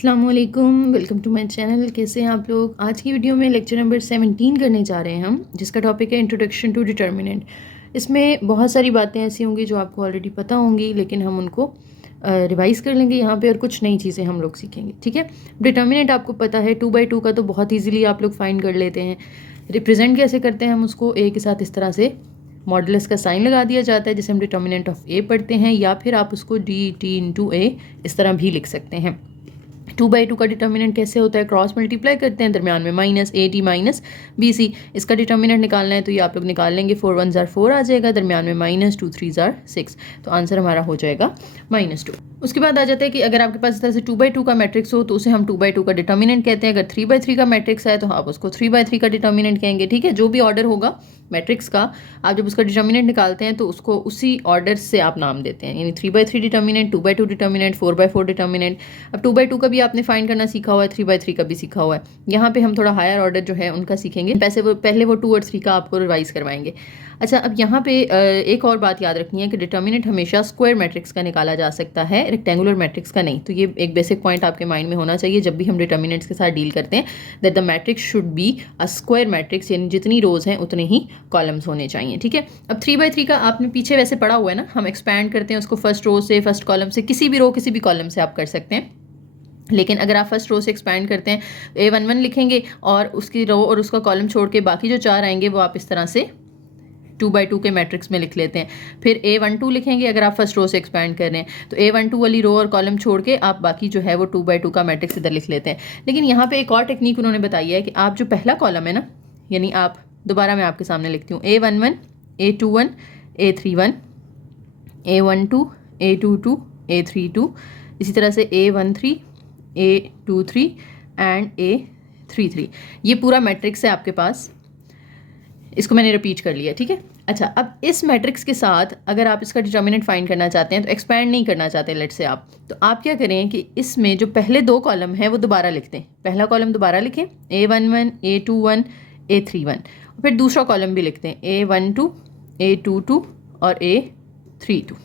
अस्सलामुअलैकुम, welcome to my channel. कैसे हैं आप लोग। आज की वीडियो में लेक्चर नंबर 17 करने जा रहे हैं हम, जिसका टॉपिक है इंट्रोडक्शन टू डिटर्मिनेंट। इसमें बहुत सारी बातें ऐसी होंगी जो आपको ऑलरेडी पता होंगी, लेकिन हम उनको रिवाइज़ कर लेंगे यहाँ पे और कुछ नई चीज़ें हम लोग सीखेंगे। ठीक है। डिटर्मिनेंट आपको पता है 2/2 का तो बहुत ईजिली आप लोग फाइंड कर लेते हैं। रिप्रेजेंट कैसे करते हैं हम उसको, ए के साथ इस तरह से मॉडुलस का साइन लगा दिया जाता है जिसे हम डिटर्मिनेंट ऑफ ए पढ़ते हैं, या फिर आप उसको dt इंटू ए इस तरह भी लिख सकते हैं। 2/2 का डिटर्मिनेंट कैसे होता है, क्रॉस मल्टीप्लाई करते हैं, दरमियान में माइनस AD माइनस BC। इसका डिटर्मिनेंट निकालना है तो ये आप लोग निकाल लेंगे, 4 1 ज़ार 4 आ जाएगा, दरमियान में माइनस 2 3 ज़ार 6, तो आंसर हमारा हो जाएगा -2। उसके बाद आ जाता है कि अगर आपके पास इस तरह से 2/2 का मैट्रिक्स हो तो उसे हम 2/2 का डिटर्मिनेंट कहते हैं। अगर 3/3 का मैट्रिक्स है तो आप उसको 3/3 का डिटर्मिनेंट कहेंगे। ठीक है। जो भी ऑर्डर होगा मैट्रिक्स का, आप जब उसका डिटर्मिनेंट निकालते हैं तो उसको उसी ऑर्डर से आप नाम देते हैं, यानी 3/3 डिटर्मिनेंट, 2/2 डिटर्मिनेंट, 4/4 डिटर्मिनेंट। अब 2/2 का भी आपने फाइंड करना सीखा हुआ है, 3/3 का भी सीखा हुआ है। यहाँ पे हम थोड़ा हायर ऑर्डर जो है उनका सीखेंगे। पहले वो 2 और 3 का आपको रिवाइज करवाएंगे। अच्छा, अब यहाँ पे एक और बात याद रखनी है कि डिटर्मिनेंट हमेशा स्क्वायर मैट्रिक्स का निकाला जा सकता है, रेक्टेंगुलर मैट्रिक्स का नहीं। तो ये एक बेसिक पॉइंट आपके माइंड में होना चाहिए जब भी हम डिटर्मिनेंट्स के साथ डील करते हैं, that the matrix should be a square matrix, यानी जितनी रोज हैं उतने ही कॉलम्स होने चाहिए। ठीक है। अब 3/3 का आपने पीछे वैसे पढ़ा हुआ है ना, हम एक्सपैंड करते हैं उसको फर्स्ट रो से, फर्स्ट कॉलम से, किसी भी रो किसी भी कॉलम से आप कर सकते हैं। लेकिन अगर आप फर्स्ट रो से एक्सपैंड करते हैं A11 लिखेंगे और उसकी रो और उसका कॉलम छोड़ के बाकी जो 4 आएंगे वो आप इस तरह से 2/2 के मैट्रिक्स में लिख लेते हैं। फिर A12 लिखेंगे अगर आप फर्स्ट रो से एक्सपैंड कर रहे हैं तो A12 वाली रो और कॉलम छोड़ के आप बाकी जो है वो 2/2 का मैट्रिक्स इधर लिख लेते हैं। लेकिन यहाँ पे एक और टेक्निक उन्होंने बताई है कि आप जो पहला कॉलम है ना, यानी आप दोबारा मैं आपके सामने लिखती हूँ, A11 A21 A31 A12 A22 A32, इसी तरह से A13 A23 एंड A33। ये पूरा मैट्रिक्स है आपके पास, इसको मैंने रिपीट कर लिया। ठीक है। अच्छा, अब इस मैट्रिक्स के साथ अगर आप इसका डिटर्मिनेंट फाइंड करना चाहते हैं, तो एक्सपैंड नहीं करना चाहते लेट से आप, तो आप क्या करें कि इसमें जो पहले 2 कॉलम है वो दोबारा लिख दें। पहला कॉलम दोबारा लिखें, A11 A21 A31, फिर दूसरा कॉलम भी लिखते हैं A12 A22 और A32।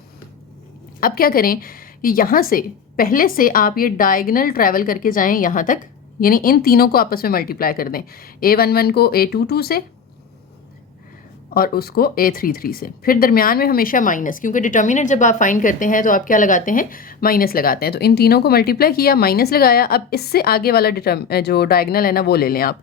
अब क्या करें कि यहाँ से पहले से आप ये डायगोनल ट्रैवल करके जाएं यहाँ तक, यानी इन तीनों को आपस में मल्टीप्लाई कर दें, A11 को A22 से और उसको A33 से। फिर दरमियान में हमेशा माइनस, क्योंकि डिटर्मिनेंट जब आप फाइंड करते हैं तो आप क्या लगाते हैं, माइनस लगाते हैं। तो इन तीनों को मल्टीप्लाई किया, माइनस लगाया। अब इससे आगे वाला जो डायगोनल है ना वो ले लें आप,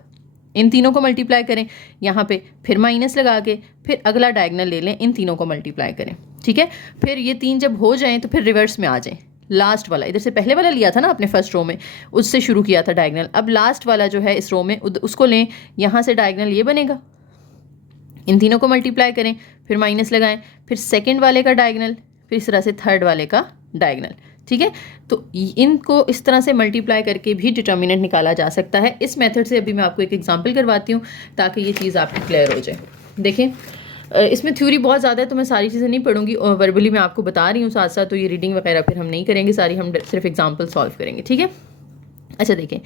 इन तीनों को मल्टीप्लाई करें यहाँ पे, फिर माइनस लगा के फिर अगला डायगोनल ले लें, इन तीनों को मल्टीप्लाई करें। ठीक है। फिर ये 3 जब हो जाएं तो फिर रिवर्स में आ जाएं, लास्ट वाला इधर से पहले वाला लिया था ना आपने फर्स्ट रो में, उससे शुरू किया था डायगोनल, अब लास्ट वाला जो है इस रो में उसको लें, यहाँ से डायगोनल ये बनेगा, इन तीनों को मल्टीप्लाई करें, फिर माइनस लगाएं, फिर सेकंड वाले का डायगोनल, फिर इस तरह से थर्ड वाले का डायगोनल। ठीक है। तो इनको इस तरह से मल्टीप्लाई करके भी डिटर्मिनेंट निकाला जा सकता है। इस मेथड से अभी मैं आपको एक एग्जांपल करवाती हूँ ताकि ये चीज़ आपकी क्लियर हो जाए। देखें, इसमें थ्योरी बहुत ज़्यादा है तो मैं सारी चीज़ें नहीं पढ़ूंगी, और वर्बली मैं आपको बता रही हूँ साथ साथ, तो ये रीडिंग वगैरह फिर हम नहीं करेंगे सारी, हम सिर्फ एग्जाम्पल सॉल्व करेंगे। ठीक है। अच्छा देखें,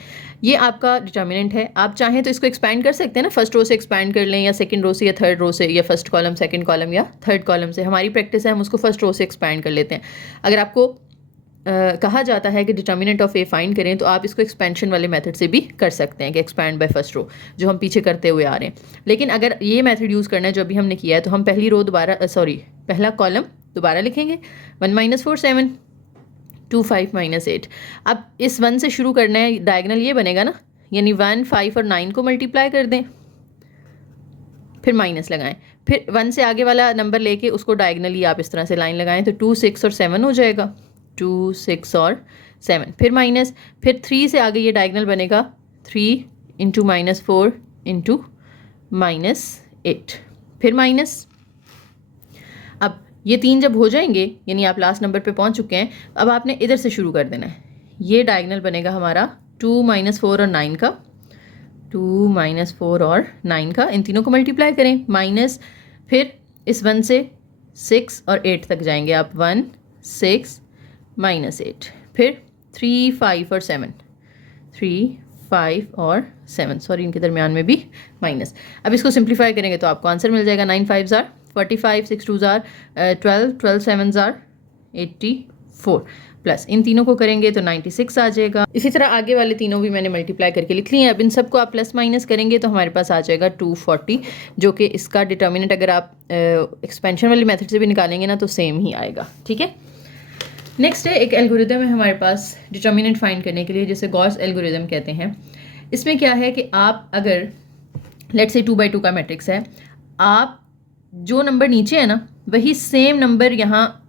ये आपका डिटर्मिनेंट है। आप चाहें तो इसको एक्सपैंड कर सकते हैं ना, फर्स्ट रो से एक्सपैंड कर लें, या सेकंड रो से, या थर्ड रो से, या फर्स्ट कॉलम सेकंड कॉलम या थर्ड कॉलम से। हमारी प्रैक्टिस है हम उसको फर्स्ट रो से एक्सपैंड कर लेते हैं। अगर आपको कहा जाता है कि डिटर्मिनेंट ऑफ ए फाइंड करें तो आप इसको एक्सपेंशन वाले मेथड से भी कर सकते हैं कि एक्सपैंड बाय फर्स्ट रो, जो हम पीछे करते हुए आ रहे हैं। लेकिन अगर ये मेथड यूज़ करना है जो अभी हमने किया है, तो हम पहली रो दोबारा पहला कॉलम दोबारा लिखेंगे, 1 - 4 7 2 5 - 8। अब इस 1 से शुरू करना है, डायगोनल ये बनेगा ना, यानी 1 5 और 9 को मल्टीप्लाई कर दें, फिर माइनस लगाएं, फिर 1 से आगे वाला नंबर लेके उसको डायगोनली आप इस तरह से लाइन लगाएं, तो 2 6 और 7 हो जाएगा, 2 6 और 7, फिर माइनस, फिर 3 से आगे ये डायगोनल बनेगा 3 इंटू -4 इंटू -8, फिर माइनस। अब ये 3 जब हो जाएंगे, यानी आप लास्ट नंबर पे पहुंच चुके हैं, अब आपने इधर से शुरू कर देना है। ये डायगोनल बनेगा हमारा 2 - 4 और 9 का, 2 - 4 और 9 का, इन तीनों को मल्टीप्लाई करें, माइनस, फिर इस 1 से 6 और 8 तक जाएंगे आप, 1 6 -8, फिर 3 5 और 7, 3 5 और 7, सॉरी इनके दरमियान में भी माइनस। अब इसको सिंप्लीफाई करेंगे तो आपको आंसर मिल जाएगा 9 5 ज़ार 45, 6 2 ज़ार 12, 12 7 ज़ार 84, 4 प्लस इन तीनों को करेंगे तो 96 आ जाएगा। इसी तरह आगे वाले तीनों भी मैंने मल्टीप्लाई करके लिख लिए हैं। अब इन सबको आप प्लस माइनस करेंगे तो हमारे पास आ जाएगा 240, जो कि इसका डिटर्मिनेंट अगर आप एक्सपेंशन वाली मेथड से भी निकालेंगे ना तो सेम ही आएगा। ठीक है, नेक्स्ट है एक एल्गोरिदम है हमारे पास डिटर्मिनेंट फाइंड करने के लिए, जिसे गॉस एल्गोरिदम कहते हैं। इसमें क्या है कि आप अगर लेट्स से 2x2 का मैट्रिक्स है, आप जो नंबर नीचे है ना वही सेम नंबर यहाँ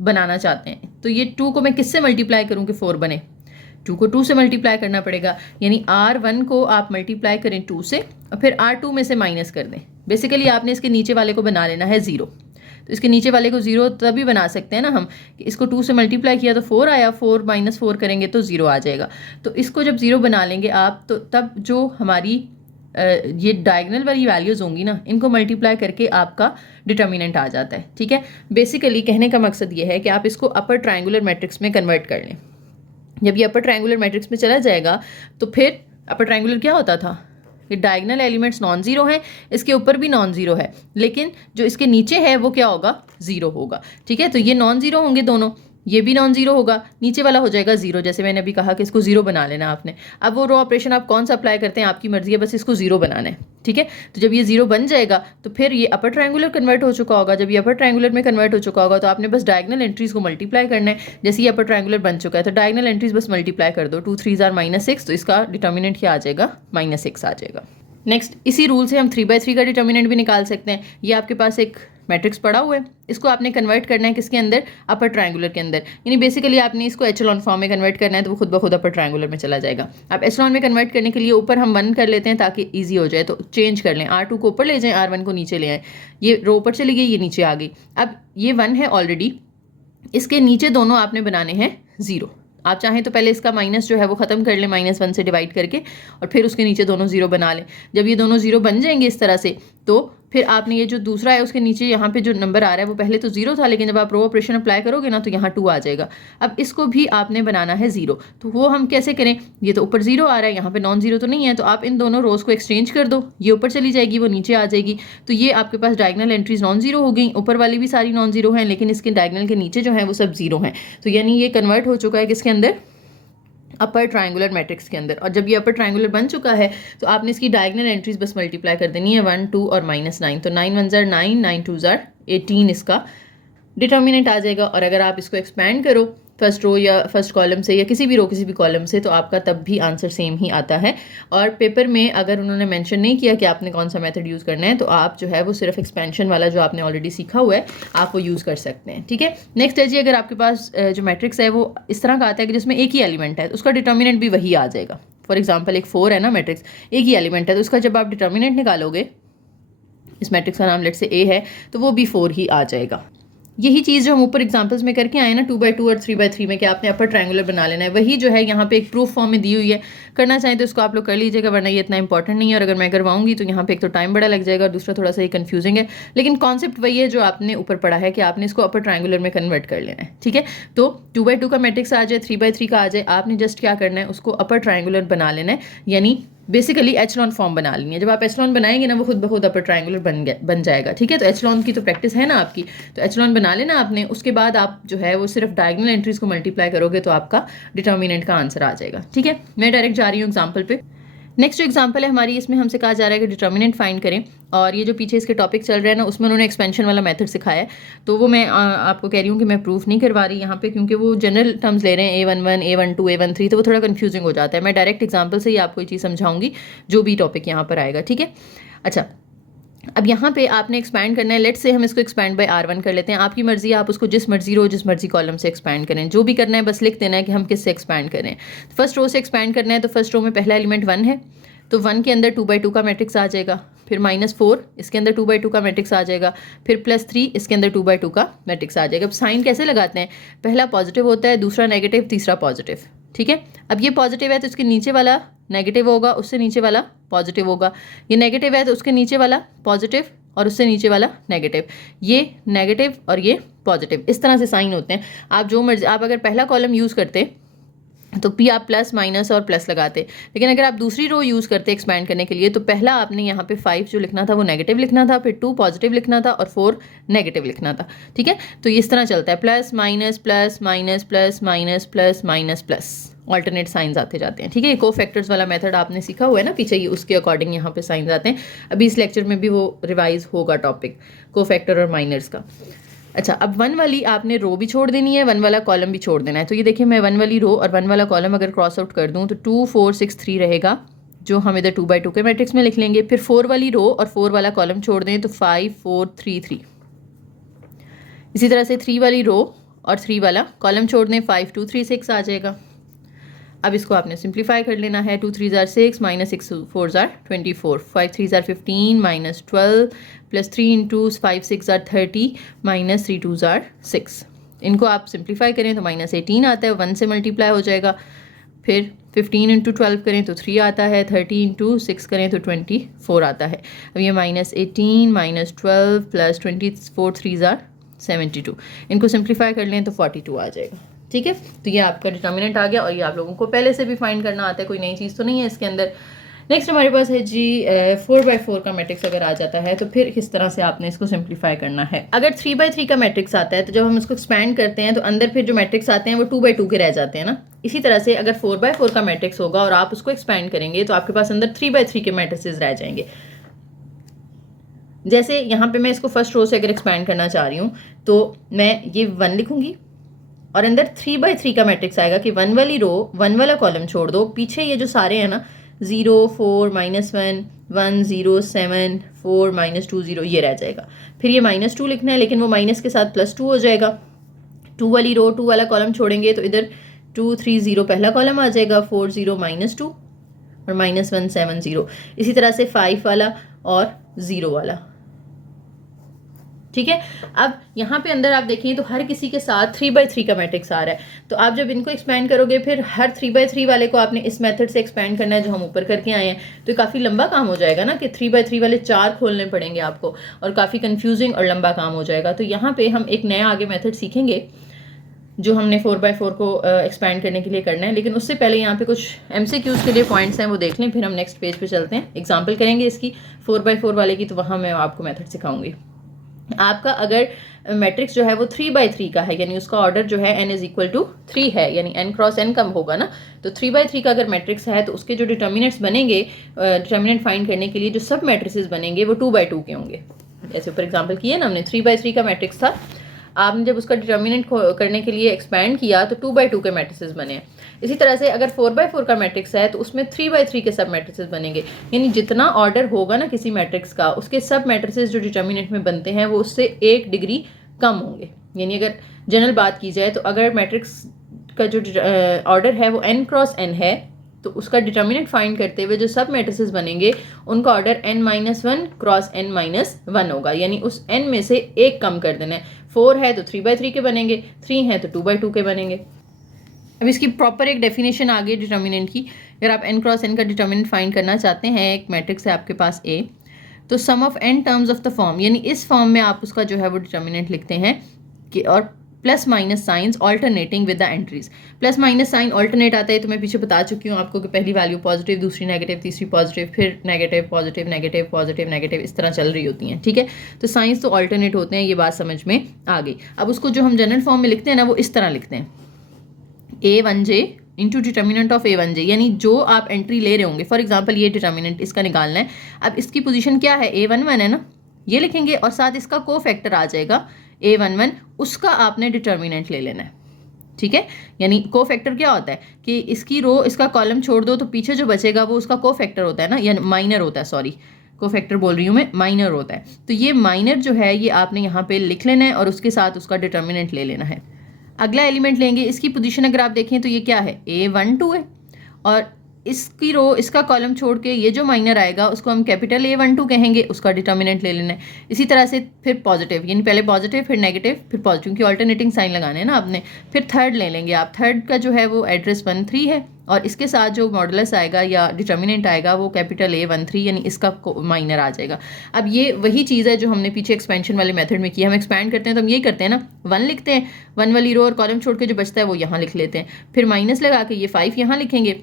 बनाना चाहते हैं, तो ये 2 को मैं किससे मल्टीप्लाई करूँ कि 4 बने? 2 को 2 से मल्टीप्लाई करना पड़ेगा, यानी R1 को आप मल्टीप्लाई करें 2 से और फिर R2 में से माइनस कर दें। बेसिकली आपने इसके नीचे वाले को बना लेना है 0। तो इसके नीचे वाले को 0 तभी बना सकते हैं ना हम कि इसको 2 से मल्टीप्लाई किया तो 4 आया, 4 माइनस 4 करेंगे तो 0 आ जाएगा। तो इसको जब 0 बना लेंगे आप, तो तब जो हमारी ये डायगोनल वाली वैल्यूज़ होंगी ना, इनको मल्टीप्लाई करके आपका डिटर्मिनेंट आ जाता है। ठीक है, बेसिकली कहने का मकसद ये है कि आप इसको अपर ट्रायंगुलर मैट्रिक्स में कन्वर्ट कर लें। जब ये अपर ट्रायंगुलर मैट्रिक्स में चला जाएगा तो फिर अपर ट्रायंगुलर क्या होता था कि डायगोनल एलिमेंट्स नॉन ज़ीरो हैं, इसके ऊपर भी नॉन ज़ीरो है, लेकिन जो इसके नीचे है वो क्या होगा? ज़ीरो होगा। ठीक है, तो ये नॉन ज़ीरो होंगे दोनों, ये भी नॉन ज़ीरो होगा, नीचे वाला हो जाएगा ज़ीरो। जैसे मैंने अभी कहा कि इसको ज़ीरो बना लेना आपने। अब वो रो ऑपरेशन आप कौन सा अप्लाई करते हैं आपकी मर्जी है, बस इसको ज़ीरो बनाना है। ठीक है, तो जब ये 0 बन जाएगा तो फिर ये अपर ट्रायंगुलर कन्वर्ट हो चुका होगा। जब ये अपर ट्रायंगुलर में कन्वर्ट हो चुका होगा तो आपने बस डायगोनल एंट्रीज को मल्टीप्लाई करना है। जैसे ये अपर ट्रायंगुलर बन चुका है तो डायगोनल एंट्रीज बस मल्टीप्लाई कर दो, 2 3 -6, तो इसका डिटर्मिनेंट क्या आ जाएगा? -6 आ जाएगा। नेक्स्ट, इसी रूल से हम 3/3 का डिटर्मिनेंट भी निकाल सकते हैं। ये आपके पास एक मैट्रिक्स पड़ा हुआ है, इसको आपने कन्वर्ट करना है किसके अंदर? अपर ट्रायंगुलर के अंदर। यानी बेसिकली आपने इसको एचेलॉन फॉर्म में कन्वर्ट करना है, तो वो खुद ब खुद अपर ट्रायंगुलर में चला जाएगा। अब एचेलॉन में कन्वर्ट करने के लिए ऊपर हम 1 कर लेते हैं ताकि ईजी हो जाए, तो चेंज कर लें, R2 को ऊपर ले जाएं, R1 को नीचे ले आएँ। ये रो ऊपर चली गई, ये नीचे आ गई। अब ये 1 है ऑलरेडी, इसके नीचे दोनों आपने बनाने हैं 0। आप चाहें तो पहले इसका माइनस जो है वो ख़त्म कर लें, -1 से डिवाइड करके, और फिर उसके नीचे दोनों 0 बना लें। जब ये दोनों 0 बन जाएंगे इस तरह से, तो फिर आपने ये जो दूसरा है उसके नीचे यहाँ पे जो नंबर आ रहा है वो पहले तो 0 था, लेकिन जब आप रो ऑपरेशन अप्लाई करोगे ना तो यहाँ 2 आ जाएगा। अब इसको भी आपने बनाना है 0, तो वो हम कैसे करें? ये तो ऊपर 0 आ रहा है, यहाँ पे नॉन 0 तो नहीं है, तो आप इन दोनों रोज़ को एक्सचेंज कर दो, ये ऊपर चली जाएगी, वो नीचे आ जाएगी। तो ये आपके पास डायगोनल एंट्रीज नॉन 0 हो गई, ऊपर वाली भी सारी नॉन 0 हैं, लेकिन इसके डायगोनल के नीचे जो है वो सब 0 हैं। तो यानी ये कन्वर्ट हो चुका है किसके अंदर? अपर ट्रायंगुलर मैट्रिक्स के अंदर। और जब ये अपर ट्रायंगुलर बन चुका है तो आपने इसकी डायगोनल एंट्रीज बस मल्टीप्लाई कर देनी है, 1 2 और -9, तो 9 1 ज़ार 9, 9 2 ज़ार 18 इसका डिटर्मिनेंट आ जाएगा। और अगर आप इसको एक्सपैंड करो फर्स्ट रो या फर्स्ट कॉलम से या किसी भी रो किसी भी कॉलम से, तो आपका तब भी आंसर सेम ही आता है। और पेपर में अगर उन्होंने मेंशन नहीं किया कि आपने कौन सा मेथड यूज़ करना है, तो आप जो है वो सिर्फ एक्सपेंशन वाला जो आपने ऑलरेडी सीखा हुआ है आप वो यूज़ कर सकते हैं। ठीक है, नेक्स्ट है जी, अगर आपके पास जो मैट्रिक्स है वो इस तरह का आता है कि जिसमें एक ही एलिमेंट है, तो उसका डिटर्मिनेंट भी वही आ जाएगा। फॉर एग्जाम्पल एक 4 है ना मैट्रिक्स, एक ही एलिमेंट है, तो उसका जब आप डिटर्मिनेंट निकालोगे, इस मैट्रिक्स का नाम लेट से A है, तो वो भी 4 ही आ जाएगा। यही चीज़ जो हम ऊपर एग्जांपल्स में करके आए ना 2/2 और 3/3 में, कि आपने अपर ट्रायंगुलर बना लेना है, वही जो है यहाँ पे एक प्रूफ फॉर्म में दी हुई है। करना चाहें तो इसको आप लोग कर लीजिएगा, वरना ये इतना इंपॉर्टेंट नहीं है। और अगर मैं करवाऊंगी तो यहाँ पे एक तो टाइम बड़ा लग जाएगा और दूसरा थोड़ा सा ये कन्फ्यूजिंग है, लेकिन कॉन्सेप्ट वही है जो आपने ऊपर पढ़ा है कि आपने इसको अपर ट्रायंगुलर में कन्वर्ट कर लेना है। ठीक है, तो 2/2 का मैट्रिक्स आ जाए, 3/3 का आ जाए, आपने जस्ट क्या करना है, उसको अपर ट्रायंगुलर बना लेना है, यानी बेसिकली एचलॉन फॉर्म बना लेनी है। जब आप एचलॉन बनाएंगे ना वो खुद ब खुद अपर ट्रायंगुलर बन जाएगा। ठीक है, तो एचलॉन की तो प्रैक्टिस है ना आपकी, तो एचलॉन बना लेना आपने। उसके बाद आप जो है वो सिर्फ डायगोनल एंट्रीज को मल्टीप्लाई करोगे तो आपका डिटर्मिनेंट का आंसर आ जाएगा। ठीक है, मैं डायरेक्ट जा रही हूँ एग्जाम्पल पे। नेक्स्ट जो एग्जाम्पल है हमारी, इसमें हमसे कहा जा रहा है कि डिटर्मिनेंट फाइंड करें, और ये जो पीछे इसके टॉपिक चल रहे हैं ना उसमें उन्होंने एक्सपेंशन वाला मेथड सिखाया है, तो वो मैं आपको कह रही हूँ कि मैं प्रूफ नहीं करवा रही यहाँ पे, क्योंकि वो जनरल टर्म्स ले रहे हैं A11, A12, A13, तो वो थोड़ा कन्फ्यूजिंग हो जाता है। मैं डायरेक्ट एग्जाम्पल से ही आपको ये चीज़ समझाऊंगी जो भी टॉपिक यहाँ पर आएगा। ठीक है, अच्छा, अब यहाँ पे आपने एक्सपैंड करना है। लेट्स से हम इसको एक्सपैंड बाय R1 कर लेते हैं। आपकी मर्जी है, आप उसको जिस मर्जी रो जिस मर्जी कॉलम से एक्सपैंड करें, जो भी करना है बस लिख देना है कि हम किससे एक्सपैंड करें। फर्स्ट रो से एक्सपैंड करना है, तो फर्स्ट रो में पहला एलिमेंट 1 है, तो 1 के अंदर 2/2 का मैट्रिक्स आ जाएगा, फिर -4 इसके अंदर 2/2 का मैट्रिक्स आ जाएगा, फिर +3 इसके अंदर 2/2 का मैट्रिक्स आ जाएगा। अब साइन कैसे लगाते हैं, पहला पॉजिटिव होता है, दूसरा नेगेटिव, तीसरा पॉजिटिव। ठीक है, अब ये पॉजिटिव है तो इसके नीचे वाला नेगेटिव होगा, उससे नीचे वाला पॉजिटिव होगा। ये नेगेटिव है तो उसके नीचे वाला पॉजिटिव और उससे नीचे वाला नेगेटिव, ये नेगेटिव और ये पॉजिटिव। इस तरह से साइन होते हैं। आप जो मर्जी, आप अगर पहला कॉलम यूज़ करते तो पी आप प्लस माइनस और प्लस लगाते। लेकिन अगर आप दूसरी रो यूज़ करते एक्सपैंड करने के लिए तो पहला आपने यहाँ पे 5 जो लिखना था वो नेगेटिव लिखना था, फिर 2 पॉजिटिव लिखना था और 4 नेगेटिव लिखना था। ठीक है, तो इस तरह चलता है, plus minus plus minus plus minus plus minus plus, alternate science आते जाते हैं। ठीक है, को फैक्टर्स वाला मेथड आपने सीखा हुआ है ना पीछे, ये उसके अकॉर्डिंग यहाँ पे साइंस आते हैं। अभी इस लेक्चर में भी वो रिवाइज होगा टॉपिक को फैक्टर और माइनर्स का। अच्छा, अब 1 वाली आपने रो भी छोड़ देनी है, 1 वाला कॉलम भी छोड़ देना है। तो ये देखिए, मैं 1 वाली रो और 1 वाला कॉलम अगर क्रॉस आउट कर दूं तो 2 4 6 3 रहेगा, जो हम इधर 2/2 के मैट्रिक्स में लिख लेंगे। फिर 4 वाली रो और 4 वाला कॉलम छोड़ दें तो 5 4 3 3। इसी तरह से 3 वाली रो और 3 वाला कॉलम छोड़ दें, 5 2 3 6 आ जाएगा। अब इसको आपने सिंप्लीफाई कर लेना है, 2 3 jar 6 minus 6 4 jar 24, 5 3 jar 15 minus 12 plus 3 into 5 6 jar 30 minus 3 2 jar 6। इनको आप सिंप्लीफाई करें तो माइनस 18 आता है, 1 से मल्टीप्लाई हो जाएगा। फिर 15 इंटू 12 करें तो 3 आता है, 30 इंटू 6 करें तो 24 आता है। अब ये माइनस 18 माइनस 12 प्लस 24 3 जार 72, इनको सिंप्लीफाई कर लें तो 42 आ जाएगा। ठीक है, तो ये आपका डिटर्मिनेंट आ गया और ये आप लोगों को पहले से भी फाइंड करना आता है, कोई नई चीज़ तो नहीं है इसके अंदर। नेक्स्ट हमारे पास है जी 4/4 का मैट्रिक्स अगर आ जाता है तो फिर किस तरह से आपने इसको सिंप्लीफाई करना है। अगर 3/3 का मैट्रिक्स आता है तो जब हम इसको एक्सपैंड करते हैं तो अंदर फिर जो मैट्रिक्स आते हैं वो 2/2 के रह जाते हैं ना। इसी तरह से अगर 4/4 का मैट्रिक्स होगा और आप उसको एक्सपैंड करेंगे तो आपके पास अंदर 3/3 के मैट्रिक्स रह जाएंगे। जैसे यहाँ पे मैं इसको फर्स्ट रो से अगर एक्सपैंड करना चाह रही हूँ तो मैं ये 1 लिखूंगी और अंदर 3/3 का मैट्रिक्स आएगा कि 1 वाली रो 1 वाला कॉलम छोड़ दो, पीछे ये जो सारे हैं ना 0 4 -1 1 0 7 4 -2 0 ये रह जाएगा। फिर ये -2 लिखना है, लेकिन वो माइनस के साथ +2 हो जाएगा। 2 वाली रो 2 वाला कॉलम छोड़ेंगे तो इधर 2 3 0 पहला कॉलम आ जाएगा, 4 0 -2 और -1 7 0। इसी तरह से 5 वाला और 0 वाला। ठीक है, अब यहाँ पे अंदर आप देखें तो हर किसी के साथ 3/3 का मैट्रिक्स आ रहा है। तो आप जब इनको एक्सपैंड करोगे फिर हर 3/3 वाले को आपने इस मेथड से एक्सपैंड करना है जो हम ऊपर करके आए हैं। तो ये काफ़ी लंबा काम हो जाएगा ना कि 3/3 वाले 4 खोलने पड़ेंगे आपको और काफ़ी कन्फ्यूजिंग और लंबा काम हो जाएगा। तो यहाँ पे हम एक नया आगे मेथड सीखेंगे जो हमने 4/4 को एक्सपैंड करने के लिए करना है। लेकिन उससे पहले यहाँ पे कुछ MCQs के लिए पॉइंट्स हैं वो देख लें, फिर हम नेक्स्ट पेज पे चलते हैं। एग्जाम्पल करेंगे इसकी 4/4 वाले की, तो वहाँ मैं आपको मेथड सिखाऊंगी। आपका अगर मैट्रिक्स जो है वो 3/3 का है, यानी उसका ऑर्डर जो है n = 3 है, यानी n क्रॉस n कम होगा ना। तो 3/3 का अगर मैट्रिक्स है तो उसके जो डिटर्मिनेंट्स बनेंगे, डिटर्मिनेंट फाइंड करने के लिए जो सब मैट्रिसेस बनेंगे वो 2/2 के होंगे। जैसे ऊपर एग्जांपल किया ना हमने, 3/3 का मैट्रिक्स था, आपने जब उसका डिटर्मिनेंट करने के लिए एक्सपैंड किया तो 2/2 के मैट्रिसेस बने। इसी तरह से अगर 4/4 का मैट्रिक्स है तो उसमें 3/3 के सब मैट्रिसेस बनेंगे, यानी जितना ऑर्डर होगा ना किसी मैट्रिक्स का उसके सब मैट्रिसेस जो डिटर्मिनेंट में बनते हैं वो उससे 1 डिग्री कम होंगे। यानी अगर जनरल बात की जाए तो अगर मैट्रिक्स का जो ऑर्डर है वो n क्रॉस n है तो उसका डिटर्मिनेंट फाइंड करते हुए जो सब मैट्रिसेस बनेंगे उनका ऑर्डर n-1 क्रॉस n-1 होगा, यानी उस n में से 1 कम कर देना है। 4 है तो 3/3 के बनेंगे, 3 है तो 2/2 के बनेंगे। अब इसकी प्रॉपर एक डेफिनेशन आ गई डिटर्मिनेंट की। अगर आप n क्रॉस n का डिटर्मिनेंट फाइंड करना चाहते हैं, एक मैट्रिक्स है आपके पास A, तो sum of n terms of the form, यानी इस फॉर्म में आप उसका जो है वो डिटर्मिनेंट लिखते हैं कि और plus minus signs alternating with the entries. Plus minus sign alternate आता है तो मैं पीछे बता चुकी हूँ आपको कि पहली वैल्यू पॉजिटिव, दूसरी नेगेटिव, तीसरी पॉजिटिव, फिर negative positive negative positive negative, इस तरह चल रही होती हैं। ठीक है, तो साइंस तो ऑल्टरनेट होते हैं, ये बात समझ में आ गई। अब उसको जो हम जनरल फॉर्म में लिखते हैं ना वो इस तरह लिखते हैं, A1j into determinant of A1j, यानी जो आप एंट्री ले रहे होंगे। फॉर एग्जाम्पल ये डिटर्मिनेंट इसका निकालना है, अब इसकी पोजीशन क्या है, A11 है ना, ये लिखेंगे और साथ इसका को फैक्टर आ जाएगा A11, उसका आपने डिटर्मिनेंट ले लेना है। ठीक है, यानी को फैक्टर क्या होता है कि इसकी रो इसका कॉलम छोड़ दो तो पीछे जो बचेगा वो उसका को फैक्टर होता है ना, या माइनर होता है, सॉरी को फैक्टर बोल रही हूँ मैं, माइनर होता है। तो ये माइनर जो है ये आपने यहाँ पे लिख लेना है और उसके साथ उसका डिटर्मिनेंट ले लेना है। अगला एलिमेंट लेंगे, इसकी पोजीशन अगर आप देखें तो ये क्या है, A12 है और इसकी रो इसका कॉलम छोड़ के ये जो माइनर आएगा उसको हम कैपिटल A12 कहेंगे, उसका डिटर्मिनेंट ले लेना है। इसी तरह से फिर पॉजिटिव, यानी पहले पॉजिटिव फिर नेगेटिव फिर पॉजिटिव, क्योंकि ऑल्टरनेटिंग साइन लगाने हैं ना आपने। फिर थर्ड ले लेंगे आप, थर्ड का जो है वो एड्रेस 1 3 है, और इसके साथ जो मॉडुलस आएगा या डिटर्मिनेंट आएगा वो कैपिटल A13 यानी इसका माइनर आ जाएगा। अब ये वही चीज़ है जो हमने पीछे एक्सपेंशन वाले मेथड में किया। हम एक्सपैंड करते हैं तो हम यही करते हैं ना, 1 लिखते हैं, 1 वाली रो और कॉलम छोड़ के जो बचता है वो यहाँ लिख लेते हैं, फिर माइनस लगा के ये 5 यहाँ लिखेंगे,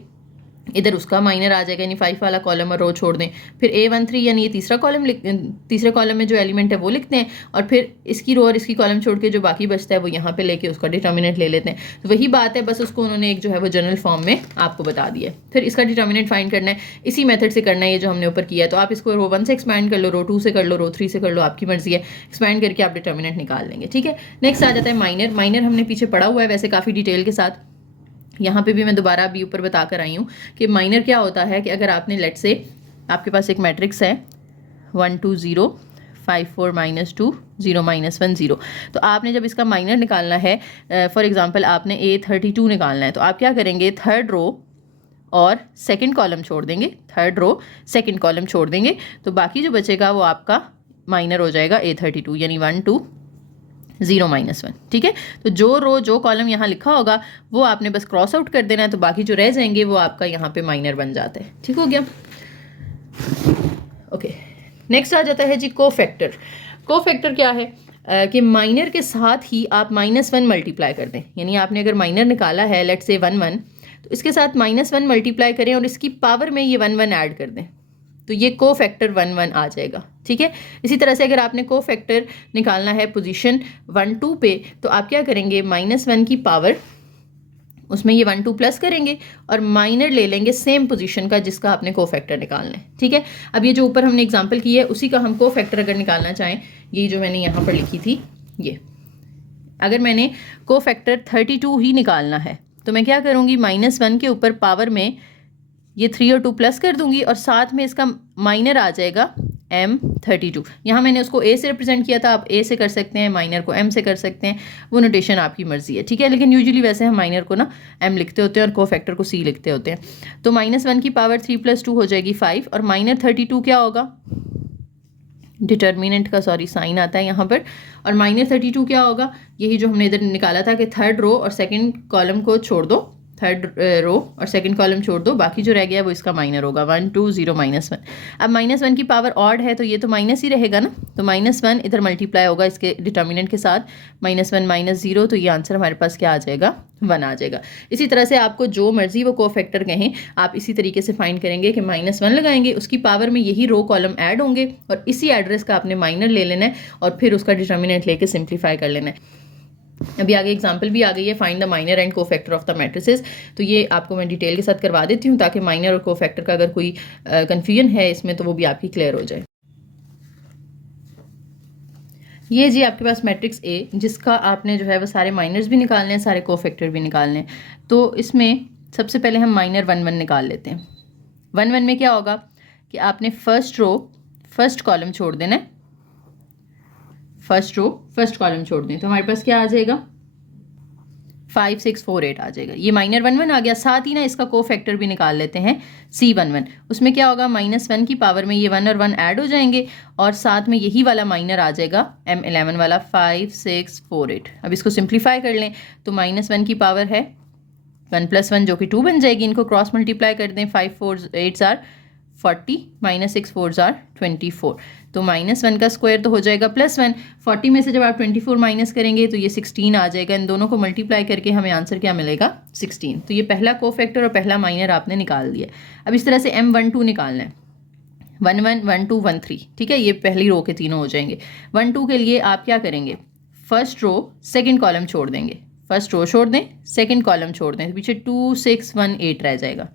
इधर उसका माइनर आ जाएगा यानी 5 वाला कॉलम और रो छोड़ दें, फिर A13 यानी ये तीसरा कॉलम तीसरे कॉलम में जो एलिमेंट है वो लिखते हैं, और फिर इसकी रो और इसकी कॉलम छोड़ के जो बाकी बचता है वो यहाँ पे लेके उसका डिटर्मिनेंट ले लेते हैं। तो वही बात है, बस उसको उन्होंने एक जो है वो जनरल फॉर्म में आपको बता दिया है। फिर इसका डिटर्मिनेंट फाइंड करना है, इसी मेथड से करना है ये जो हमने ऊपर किया है। तो आप इसको रो 1 से एक्सपैंड कर लो, रो 2 से कर लो, रो 3 से कर लो, आपकी मर्जी है, एक्सपैंड करके आप डिटर्मिनेंट निकाल लेंगे। ठीक है, नेक्स्ट आ जाता है माइनर। माइनर हमने पीछे पढ़ा हुआ है वैसे काफ़ी डिटेल के साथ, यहाँ पे भी मैं दोबारा अभी ऊपर बता कर आई हूँ कि माइनर क्या होता है। कि अगर आपने लेट से आपके पास एक मैट्रिक्स है 1 2 0 5 4 -2 0 -1 0, तो आपने जब इसका माइनर निकालना है, फॉर एग्जांपल आपने A32 निकालना है, तो आप क्या करेंगे, थर्ड रो और सेकंड कॉलम छोड़ देंगे, थर्ड रो सेकंड कॉलम छोड़ देंगे, तो बाकी जो बचेगा वो आपका माइनर हो जाएगा A32 यानी 1 2 0 -1। ठीक है, तो जो रो जो कॉलम यहाँ लिखा होगा वो आपने बस क्रॉस आउट कर देना है, तो बाकी जो रह जाएंगे वो आपका यहाँ पे माइनर बन जाता है। ठीक हो गया, ओके। नेक्स्ट आ जाता है जी कोफैक्टर। कोफैक्टर क्या है, कि माइनर के साथ ही आप -1 मल्टीप्लाई कर दें, यानी आपने अगर माइनर निकाला है लेट से 1 1, तो इसके साथ -1 मल्टीप्लाई करें और इसकी पावर में ये 1 1 ऐड कर दें, तो ये कोफैक्टर 1 1 आ जाएगा। ठीक है, इसी तरह से अगर आपने कोफैक्टर निकालना है पोजीशन 1 2 पे, तो आप क्या करेंगे, -1 की पावर उसमें ये 1 2 प्लस करेंगे और माइनर ले लेंगे सेम पोजीशन का जिसका आपने कोफैक्टर निकालना है। ठीक है, अब ये जो ऊपर हमने एग्जांपल की है उसी का हम कोफैक्टर अगर निकालना चाहें, ये जो मैंने यहाँ पर लिखी थी, ये अगर मैंने कोफैक्टर 32 ही निकालना है तो मैं क्या करूँगी, -1 के ऊपर पावर में ये 3 और 2 प्लस कर दूंगी और साथ में इसका माइनर आ जाएगा M32। यहाँ मैंने उसको A से रिप्रेजेंट किया था, आप A से कर सकते हैं, माइनर को M से कर सकते हैं, वो नोटेशन आपकी मर्जी है। ठीक है, लेकिन यूजुअली वैसे हम माइनर को ना M लिखते होते हैं और कोफैक्टर को C लिखते होते हैं। तो -1 की पावर 3 + 2 हो जाएगी 5, और माइनर 32 क्या होगा, डिटर्मिनेंट का साइन आता है यहाँ पर, और -32 क्या होगा, यही जो हमने इधर निकाला था कि थर्ड रो और सेकंड कॉलम को छोड़ दो, थर्ड रो और सेकंड कॉलम छोड़ दो, बाकी जो रह गया वो इसका माइनर होगा 1 2 0 -1। अब -1 की पावर ऑड है तो ये तो माइनस ही रहेगा ना, तो -1 इधर मल्टीप्लाई होगा इसके डिटर्मिनेंट के साथ, -1 -0, तो ये आंसर हमारे पास क्या आ जाएगा, 1 आ जाएगा। इसी तरह से आपको जो मर्जी वो कोफैक्टर कहें, आप इसी तरीके से फाइंड करेंगे कि -1 लगाएंगे, उसकी पावर में यही रो कॉलम ऐड होंगे और इसी एड्रेस का आपने माइनर ले लेना है और फिर उसका डिटर्मिनेंट लेके सिंप्लीफाई कर लेना है। अभी आगे एग्जांपल भी आ गई है, find the minor and cofactor of the matrices, तो ये आपको मैं डिटेल के साथ करवा देती हूँ ताकि माइनर और कोफैक्टर का अगर कोई कन्फ्यूजन है इसमें तो वो भी आपकी क्लियर हो जाए। ये जी आपके पास मैट्रिक्स ए, जिसका आपने जो है वो सारे माइनर्स भी निकालने हैं, सारे कोफैक्टर भी निकालने हैं। तो इसमें सबसे पहले हम माइनर 1 1 निकाल लेते हैं। 1 1 में क्या होगा कि आपने फर्स्ट रो फर्स्ट कॉलम छोड़ देना है, फर्स्ट रो फर्स्ट कॉलम छोड़ दें, तो हमारे पास क्या आ जाएगा, 5 6 4 8 आ जाएगा। ये माइनर 1 1 आ गया। साथ ही ना इसका कोफैक्टर भी निकाल लेते हैं C1 1, उसमें क्या होगा, -1 की पावर में ये 1 और 1 ऐड हो जाएंगे और साथ में यही वाला माइनर आ जाएगा M11 वाला 5 6 4 8। अब इसको सिंप्लीफाई कर लें तो -1 की पावर है 1 + 1 जो कि 2 बन जाएगी, इनको क्रॉस मल्टीप्लाई कर दें, 5 4 8 आर 40 -6 4 आर 24, तो -1 का स्क्वायर तो हो जाएगा +1, 40 में से जब आप 24 माइनस करेंगे तो ये 16 आ जाएगा। इन दोनों को मल्टीप्लाई करके हमें आंसर क्या मिलेगा, 16। तो ये पहला कोफैक्टर और पहला माइनर आपने निकाल दिया। अब इस तरह से M12 निकालना है, 1 1 1 2 1 3। ठीक है, ये पहली रो के तीनों हो जाएंगे। 1 2 के लिए आप क्या करेंगे, फर्स्ट रो सेकेंड कॉलम छोड़ देंगे, फर्स्ट रो छोड़ दें, सेकेंड कॉलम छोड़ दें, तो पीछे 2 6 1 8 रह जाएगा,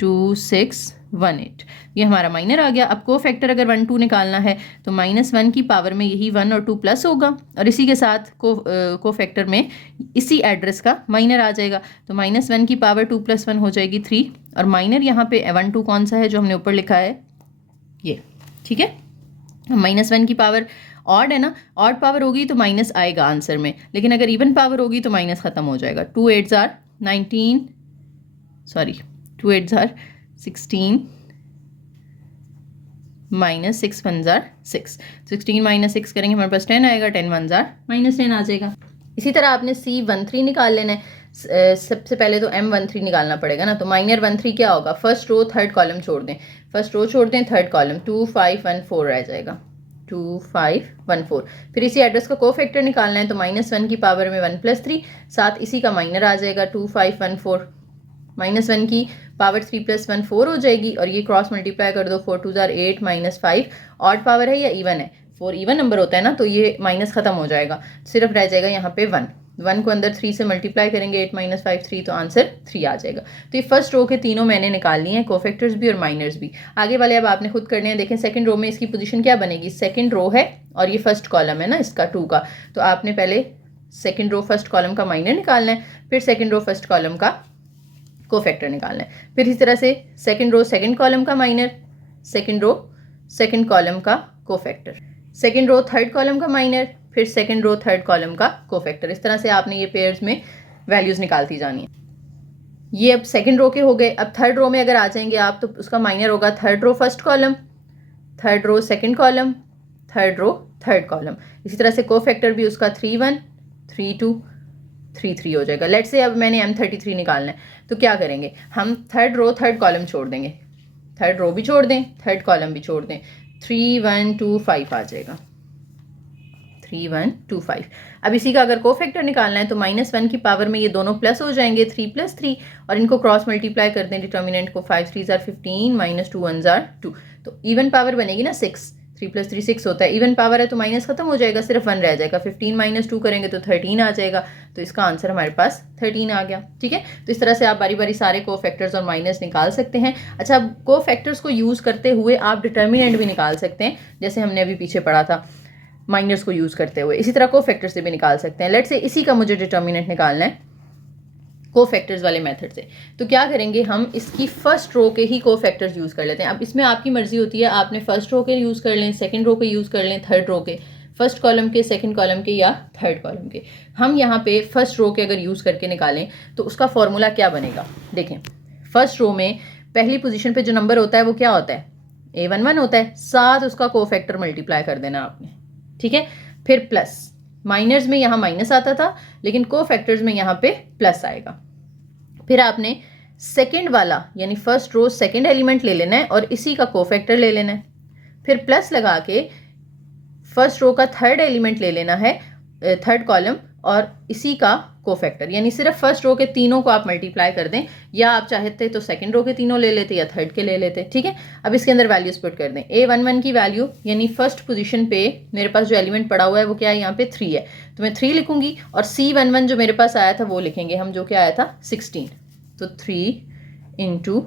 2 6 1 8, ये हमारा माइनर आ गया। अब कोफैक्टर अगर 1 2 निकालना है तो -1 की पावर में यही 1 और 2 प्लस होगा और इसी के साथ कोफैक्टर में इसी एड्रेस का माइनर आ जाएगा, तो -1 की पावर 2 + 1 हो जाएगी 3, और माइनर यहाँ पे 1 2 कौन सा है जो हमने ऊपर लिखा है, ये। ठीक है, -1 की पावर ऑड है ना, ऑड पावर होगी तो माइनस आएगा आंसर में, लेकिन अगर इवन पावर होगी तो माइनस ख़त्म हो जाएगा। 2 8 आर 19, सॉरी 2 8 आर 16 -6 1 आर 6, 16 - 6 करेंगे हमारे पास 10 आएगा, 10 1 आर -10 आ जाएगा। इसी तरह आपने C13 निकाल लेना है। सबसे पहले तो M13 निकालना पड़ेगा ना, तो -13 क्या होगा, फर्स्ट रो थर्ड कॉलम छोड़ दें, फर्स्ट रो छोड़ दें, थर्ड कॉलम 2514 रह जाएगा, 2514। फिर इसी एड्रेस का कोफैक्टर निकालना है, तो -1 की पावर में 1 + 3, साथ इसी का माइनर आ जाएगा 2514, -1 की पावर 3 + 1 4 हो जाएगी, और ये क्रॉस मल्टीप्लाई कर दो, 4 2 ज़ार 8 -5 ऑड पावर है या इवन है, 4 इवन नंबर होता है ना, तो ये माइनस खत्म हो जाएगा, सिर्फ रह जाएगा यहाँ पे 1 को अंदर 3 से मल्टीप्लाई करेंगे, 8 - 5 3, तो आंसर 3 आ जाएगा। तो ये फर्स्ट रो के तीनों मैंने निकाल लिए हैं, कोफैक्टर्स भी और माइनर्स भी। आगे वाले अब आपने खुद करने हैं। देखें सेकंड रो में इसकी पोजीशन क्या बनेगी, सेकंड रो है और ये फर्स्ट कॉलम है ना इसका 2 का, तो आपने पहले सेकंड रो फर्स्ट कॉलम का माइनर निकालना है, फिर सेकंड रो फर्स्ट कॉलम का कोफैक्टर निकालना है, फिर इसी तरह से सेकंड रो सेकंड कॉलम का minor, second row second column का cofactor, second row third column का माइनर, फिर सेकंड रो थर्ड कॉलम का कोफैक्टर। इस तरह से आपने ये पेयर्स में वैल्यूज निकालती जानी है। ये अब सेकंड रो के हो गए। अब थर्ड रो में अगर आ जाएंगे आप, तो उसका माइनर होगा third row first column, third row second column, third row third column. इसी तरह से कोफैक्टर भी उसका 3 1 3 2 3 3 हो जाएगा। लेट्स से अब मैंने M33 निकालना है, तो क्या करेंगे, हम थर्ड रो थर्ड कॉलम छोड़ देंगे, थर्ड रो भी छोड़ दें, थर्ड कॉलम भी छोड़ दें, 3 1 2 5 आ जाएगा, 3 1 2 5। अब इसी का अगर कोफैक्टर निकालना है, तो -1 की पावर में ये दोनों प्लस हो जाएंगे, 3 + 3, और इनको क्रॉस मल्टीप्लाई कर दें डिटर्मिनेंट को, 5 3 ज़ार 15 -2 1 ज़ार 2, तो इवन पावर बनेगी ना 6, 3 + 3 6 होता है, इवन पावर है तो माइनस खत्म हो जाएगा, सिर्फ 1 रह जाएगा, 15 - 2 करेंगे तो 13 आ जाएगा, तो इसका आंसर हमारे पास 13 आ गया। ठीक है, तो इस तरह से आप बारी बारी सारे कोफैक्टर्स और माइनस निकाल सकते हैं। अच्छा, अब कोफैक्टर्स को यूज़ करते हुए आप डिटर्मिनेंट भी निकाल सकते हैं, जैसे हमने अभी पीछे पढ़ा था माइनर्स को यूज़ करते हुए, इसी तरह कोफैक्टर से भी निकाल सकते हैं। लेट्स से इसी का मुझे डिटर्मिनेंट निकालना है कोफैक्टर्स वाले मेथड से, तो क्या करेंगे, हम इसकी फर्स्ट रो के ही कोफैक्टर्स यूज़ कर लेते हैं। अब इसमें आपकी मर्जी होती है, आपने फर्स्ट रो के यूज़ कर लें, सेकंड रो के यूज़ कर लें, थर्ड रो के, फर्स्ट कॉलम के, सेकंड कॉलम के या थर्ड कॉलम के। हम यहाँ पे फर्स्ट रो के अगर यूज़ करके निकालें तो उसका फॉर्मूला क्या बनेगा, देखें फर्स्ट रो में पहली पोजीशन पे जो नंबर होता है वो क्या होता है, A11 होता है, साथ उसका कोफैक्टर मल्टीप्लाई कर देना आपने। ठीक है, फिर प्लस, माइनर्स में यहाँ माइनस आता था, लेकिन कोफैक्टर्स में यहाँ पे प्लस आएगा। फिर आपने सेकंड वाला यानी फर्स्ट रो सेकंड एलिमेंट ले लेना है और इसी का कोफैक्टर ले लेना है, फिर प्लस लगा के फर्स्ट रो का थर्ड एलिमेंट ले लेना है, थर्ड कॉलम, और इसी का कोफैक्टर, यानी सिर्फ फर्स्ट रो के तीनों को आप मल्टीप्लाई कर दें, या आप चाहते तो सेकंड रो के तीनों ले लेते या थर्ड के ले लेते। ठीक है, अब इसके अंदर वैल्यूज पुट कर दें। A11 की वैल्यू यानी फर्स्ट पोजीशन पे मेरे पास जो एलिमेंट पड़ा हुआ है वो क्या है, यहाँ पे 3 है, तो मैं 3 लिखूंगी, और C11 जो मेरे पास आया था वो लिखेंगे हम, जो क्या आया था 16, तो 3 ×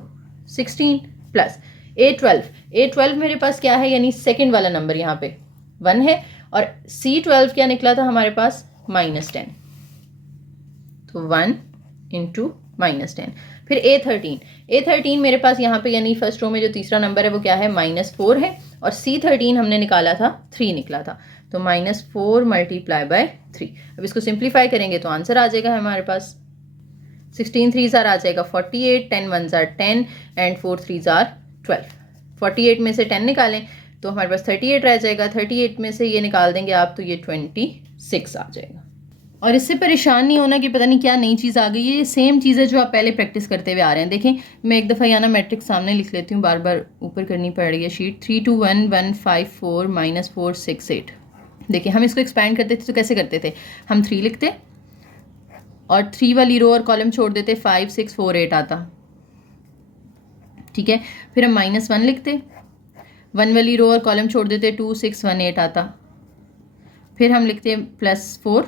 16 प्लस A12 मेरे पास क्या है, यानी सेकेंड वाला नंबर यहाँ पे 1 है, और C12 क्या निकला था हमारे पास -10, तो 1 × -10। फिर A13 मेरे पास यहाँ पे यानी फर्स्ट रो में जो तीसरा नंबर है वो क्या है, -4 है, और C13 हमने निकाला था 3 निकला था, तो -4 × 3। अब इसको सिंप्लीफाई करेंगे तो आंसर आ जाएगा हमारे पास 16 3 ज़ार आ जाएगा 48, 10 1 ज़ार 10 एंड 4 3 ज़ार 12। 48 में से 10 निकालें तो हमारे पास 38 रह जाएगा, 38 में से ये निकाल देंगे आप तो ये 26 आ जाएगा। और इससे परेशान नहीं होना कि पता नहीं क्या नई चीज़ आ गई है, ये सेम चीज़ है जो आप पहले प्रैक्टिस करते हुए आ रहे हैं। देखें मैं एक दफ़ा यहाँ ना मैट्रिक्स सामने लिख लेती हूँ, बार बार ऊपर करनी पड़ रही है शीट। 3 2 1 1 5 4 -4 6 8। देखिए हम इसको एक्सपैंड करते थे तो कैसे करते थे, हम 3 लिखते और 3 वाली रो और कॉलम छोड़ देते, 5 6 4 8 आता। ठीक है, फिर हम -1 लिखते, 1 वाली रो और कॉलम छोड़ देते, 2 6 1 8 आता। फिर हम लिखते +4